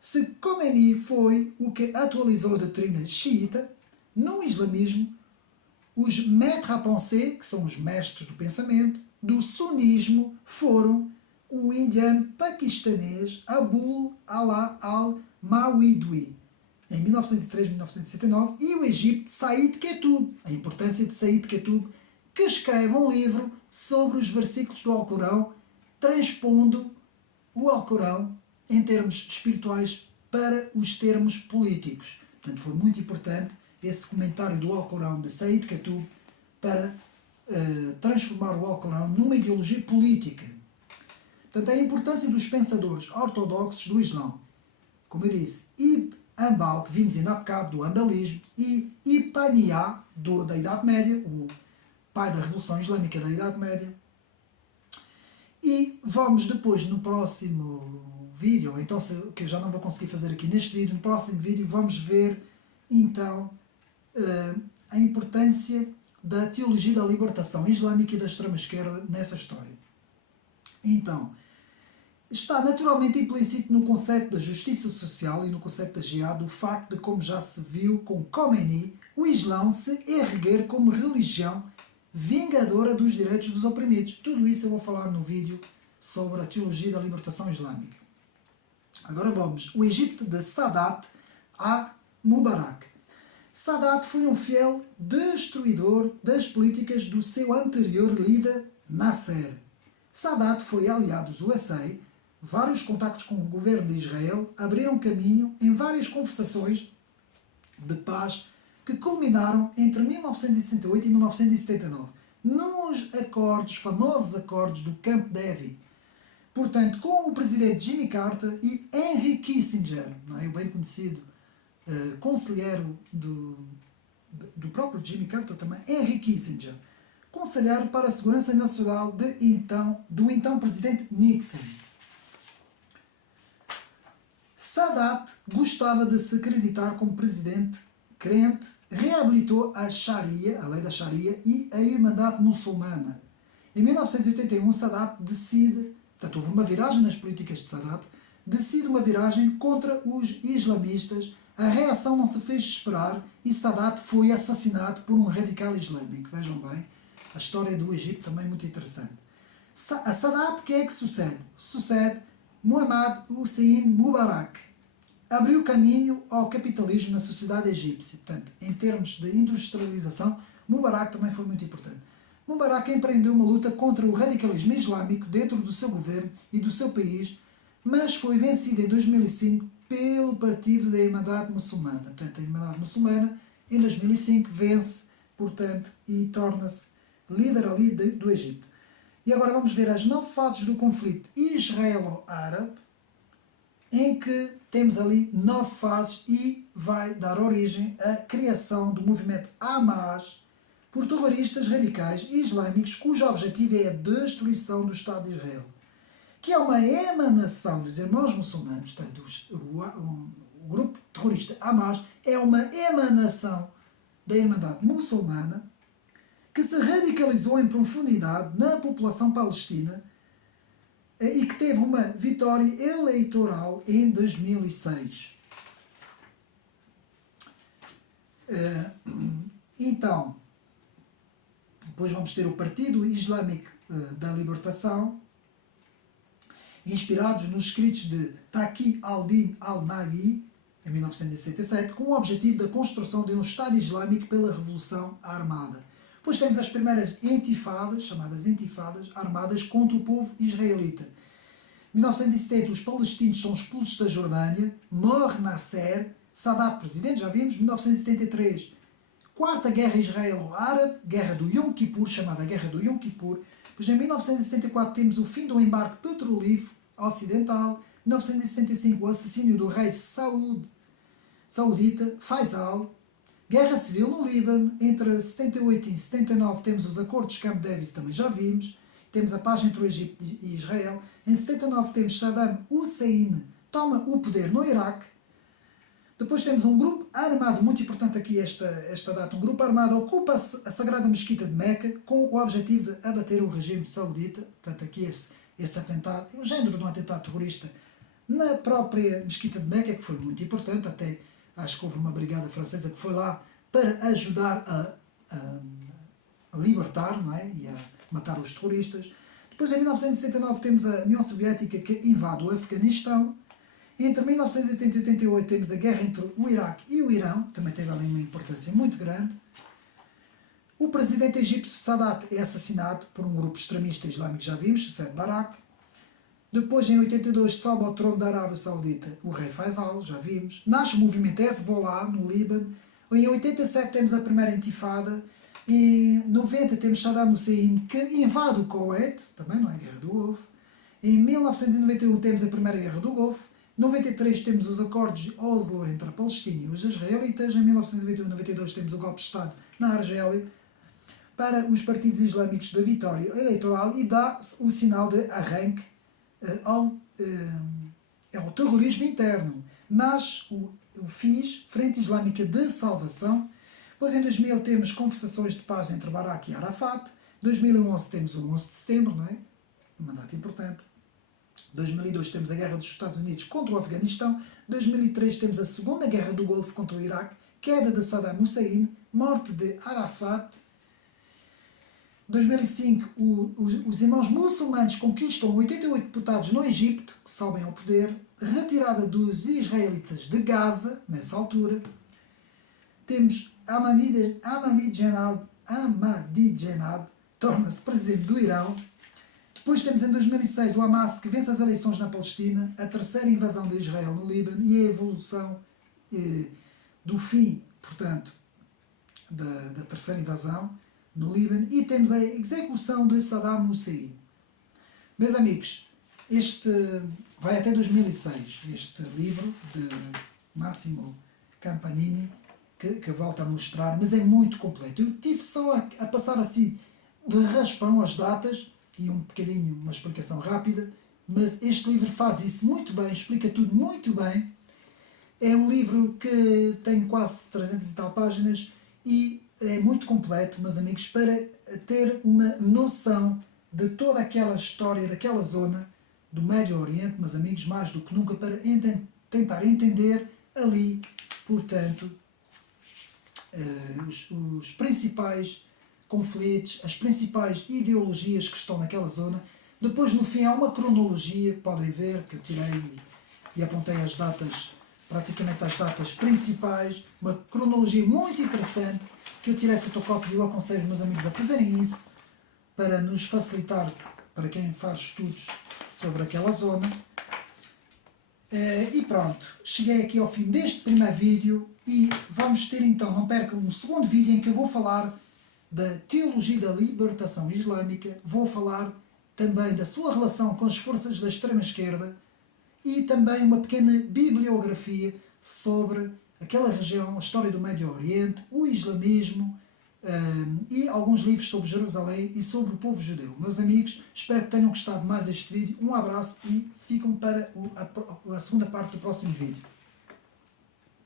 Se Khomeini foi o que atualizou a doutrina xiita, no islamismo, os maîtres à penser, que são os mestres do pensamento, do sunismo foram o indiano paquistanês Abul Ala al-Mawidwi, em 1903-1969, e o Egito de Said Qutb, a importância de Said Qutb, que escreve um livro sobre os versículos do Alcorão, transpondo o Alcorão em termos espirituais para os termos políticos. Portanto, foi muito importante esse comentário do Alcorão de Said Qutb para transformar o Alcorão numa ideologia política. Portanto, a importância dos pensadores ortodoxos do Islão, como eu disse, Ibn Hanbal, que vimos ainda há bocado, do Hanbalismo, e Ibn Taymiyyah, da Idade Média, o pai da Revolução Islâmica da Idade Média. E vamos depois, no próximo vídeo, ou então, que eu já não vou conseguir fazer aqui neste vídeo, no próximo vídeo vamos ver, então, a importância da teologia da libertação islâmica e da extrema-esquerda nessa história. Então, está naturalmente implícito no conceito da justiça social e no conceito da jihad o facto de, como já se viu com Khomeini, o Islão se erguer como religião vingadora dos direitos dos oprimidos. Tudo isso eu vou falar no vídeo sobre a teologia da libertação islâmica. Agora vamos. O Egito de Sadat a Mubarak. Sadat foi um fiel destruidor das políticas do seu anterior líder, Nasser. Sadat foi aliado dos USA. Vários contactos com o governo de Israel abriram caminho em várias conversações de paz que culminaram entre 1968 e 1979 nos famosos acordos do Camp David. Portanto, com o presidente Jimmy Carter e Henry Kissinger, não é? O bem conhecido conselheiro do próprio Jimmy Carter também, Henry Kissinger, conselheiro para a segurança nacional do então presidente Nixon. Sadat gostava de se acreditar como presidente crente, reabilitou a Sharia, a lei da Sharia, e a Irmandade Muçulmana. Em 1981, Sadat decide, portanto, houve uma viragem nas políticas de Sadat, decide uma viragem contra os islamistas. A reação não se fez esperar e Sadat foi assassinado por um radical islâmico. Vejam bem, a história do Egito também é muito interessante. A Sadat, quem é que sucede? Sucede Muhammad Hussein Mubarak. Abriu caminho ao capitalismo na sociedade egípcia. Portanto, em termos de industrialização, Mubarak também foi muito importante. Mubarak empreendeu uma luta contra o radicalismo islâmico dentro do seu governo e do seu país, mas foi vencido em 2005 pelo Partido da Irmandade Muçulmana. Portanto, a Irmandade Muçulmana, em 2005, vence, portanto, e torna-se líder ali do Egito. E agora vamos ver as 9 fases do conflito israelo-árabe, em que temos ali 9 fases e vai dar origem à criação do movimento Hamas por terroristas radicais islâmicos cujo objetivo é a destruição do Estado de Israel, que é uma emanação dos irmãos muçulmanos. Portanto, o grupo terrorista Hamas é uma emanação da Irmandade Muçulmana que se radicalizou em profundidade na população palestina e que teve uma vitória eleitoral em 2006. Então, depois vamos ter o Partido Islâmico da Libertação, inspirados nos escritos de Taqi al-Din al-Nabi, em 1967, com o objetivo da construção de um Estado Islâmico pela Revolução Armada. Depois temos as primeiras intifadas, chamadas intifadas, armadas contra o povo israelita. Em 1970, os palestinos são expulsos da Jordânia, morre Nasser, Sadat presidente, já vimos. 1973, Quarta Guerra Israelo-Árabe, Guerra do Yom Kippur, chamada Guerra do Yom Kippur. Depois, em 1974, temos o fim do embarque petrolífero ocidental. Em 1975, o assassínio do rei saudita Faisal. Guerra Civil no Líbano, entre 78 e 79 temos os acordos de Camp David, também já vimos. Temos a paz entre o Egito e Israel. Em 79 temos Saddam Hussein toma o poder no Iraque. Depois temos um grupo armado, muito importante aqui esta data, um grupo armado ocupa a Sagrada Mesquita de Meca com o objetivo de abater o regime saudita. Portanto, aqui esse atentado, o género de um atentado terrorista na própria Mesquita de Meca, que foi muito importante, até acho que houve uma brigada francesa que foi lá para ajudar a libertar, não é? E a matar os terroristas. Depois, em 1979, temos a União Soviética que invade o Afeganistão. Entre 1980 e 88 temos a guerra entre o Iraque e o Irão, também teve ali uma importância muito grande. O presidente egípcio Sadat é assassinado por um grupo extremista islâmico, já vimos, o Said Barak. Depois, em 82, sobe ao trono da Arábia Saudita o rei Faisal, já vimos. Nasce o movimento Hezbollah, no Líbano. Em 87 temos a primeira intifada. Em 90 temos Saddam Hussein, que invade o Kuwait, também não é a Guerra do Golfo. Em 1991 temos a Primeira Guerra do Golfo. Em 93 temos os acordos de Oslo entre a Palestina e os israelitas. Em 1991 e 92 temos o golpe de Estado na Argélia para os partidos islâmicos da vitória eleitoral e dá o sinal de arranque ao terrorismo interno. Nasce o FIS, Frente Islâmica de Salvação. Depois em 2000 temos conversações de paz entre Barak e Arafat. Em 2011 temos o 11 de setembro, não é? Um mandato importante. Em 2002 temos a guerra dos Estados Unidos contra o Afeganistão. Em 2003 temos a segunda guerra do Golfo contra o Iraque, queda de Saddam Hussein, morte de Arafat. Em 2005 os irmãos muçulmanos conquistam 88 deputados no Egito, que sobem ao poder. Retirada dos israelitas de Gaza, nessa altura. Temos Ahmadinejad torna-se presidente do Irão. Depois temos em 2006 o Hamas, que vence as eleições na Palestina, a terceira invasão de Israel no Líbano e a evolução do fim, portanto, da terceira invasão no Líbano. E temos a execução de Saddam Hussein. Meus amigos, este vai até 2006, este livro de Massimo Campanini, que volta a mostrar, mas é muito completo. Eu tive só a passar assim de raspão as datas e um bocadinho, uma explicação rápida, mas este livro faz isso muito bem, explica tudo muito bem. É um livro que tem quase 300 e tal páginas e é muito completo, meus amigos, para ter uma noção de toda aquela história daquela zona do Médio Oriente, meus amigos, mais do que nunca, para tentar entender ali, portanto, os principais conflitos, as principais ideologias que estão naquela zona. Depois, no fim, há uma cronologia que podem ver, que eu tirei e apontei as datas, praticamente as datas principais, uma cronologia muito interessante, que eu tirei fotocópia e eu aconselho os meus amigos a fazerem isso, para nos facilitar, para quem faz estudos sobre aquela zona. E pronto, cheguei aqui ao fim deste primeiro vídeo e vamos ter então, não percam, um segundo vídeo em que eu vou falar da teologia da libertação islâmica, vou falar também da sua relação com as forças da extrema-esquerda e também uma pequena bibliografia sobre aquela região, a história do Médio Oriente, o islamismo e alguns livros sobre Jerusalém e sobre o povo judeu. Meus amigos, espero que tenham gostado mais deste vídeo. Um abraço e ficam para a segunda parte do próximo vídeo.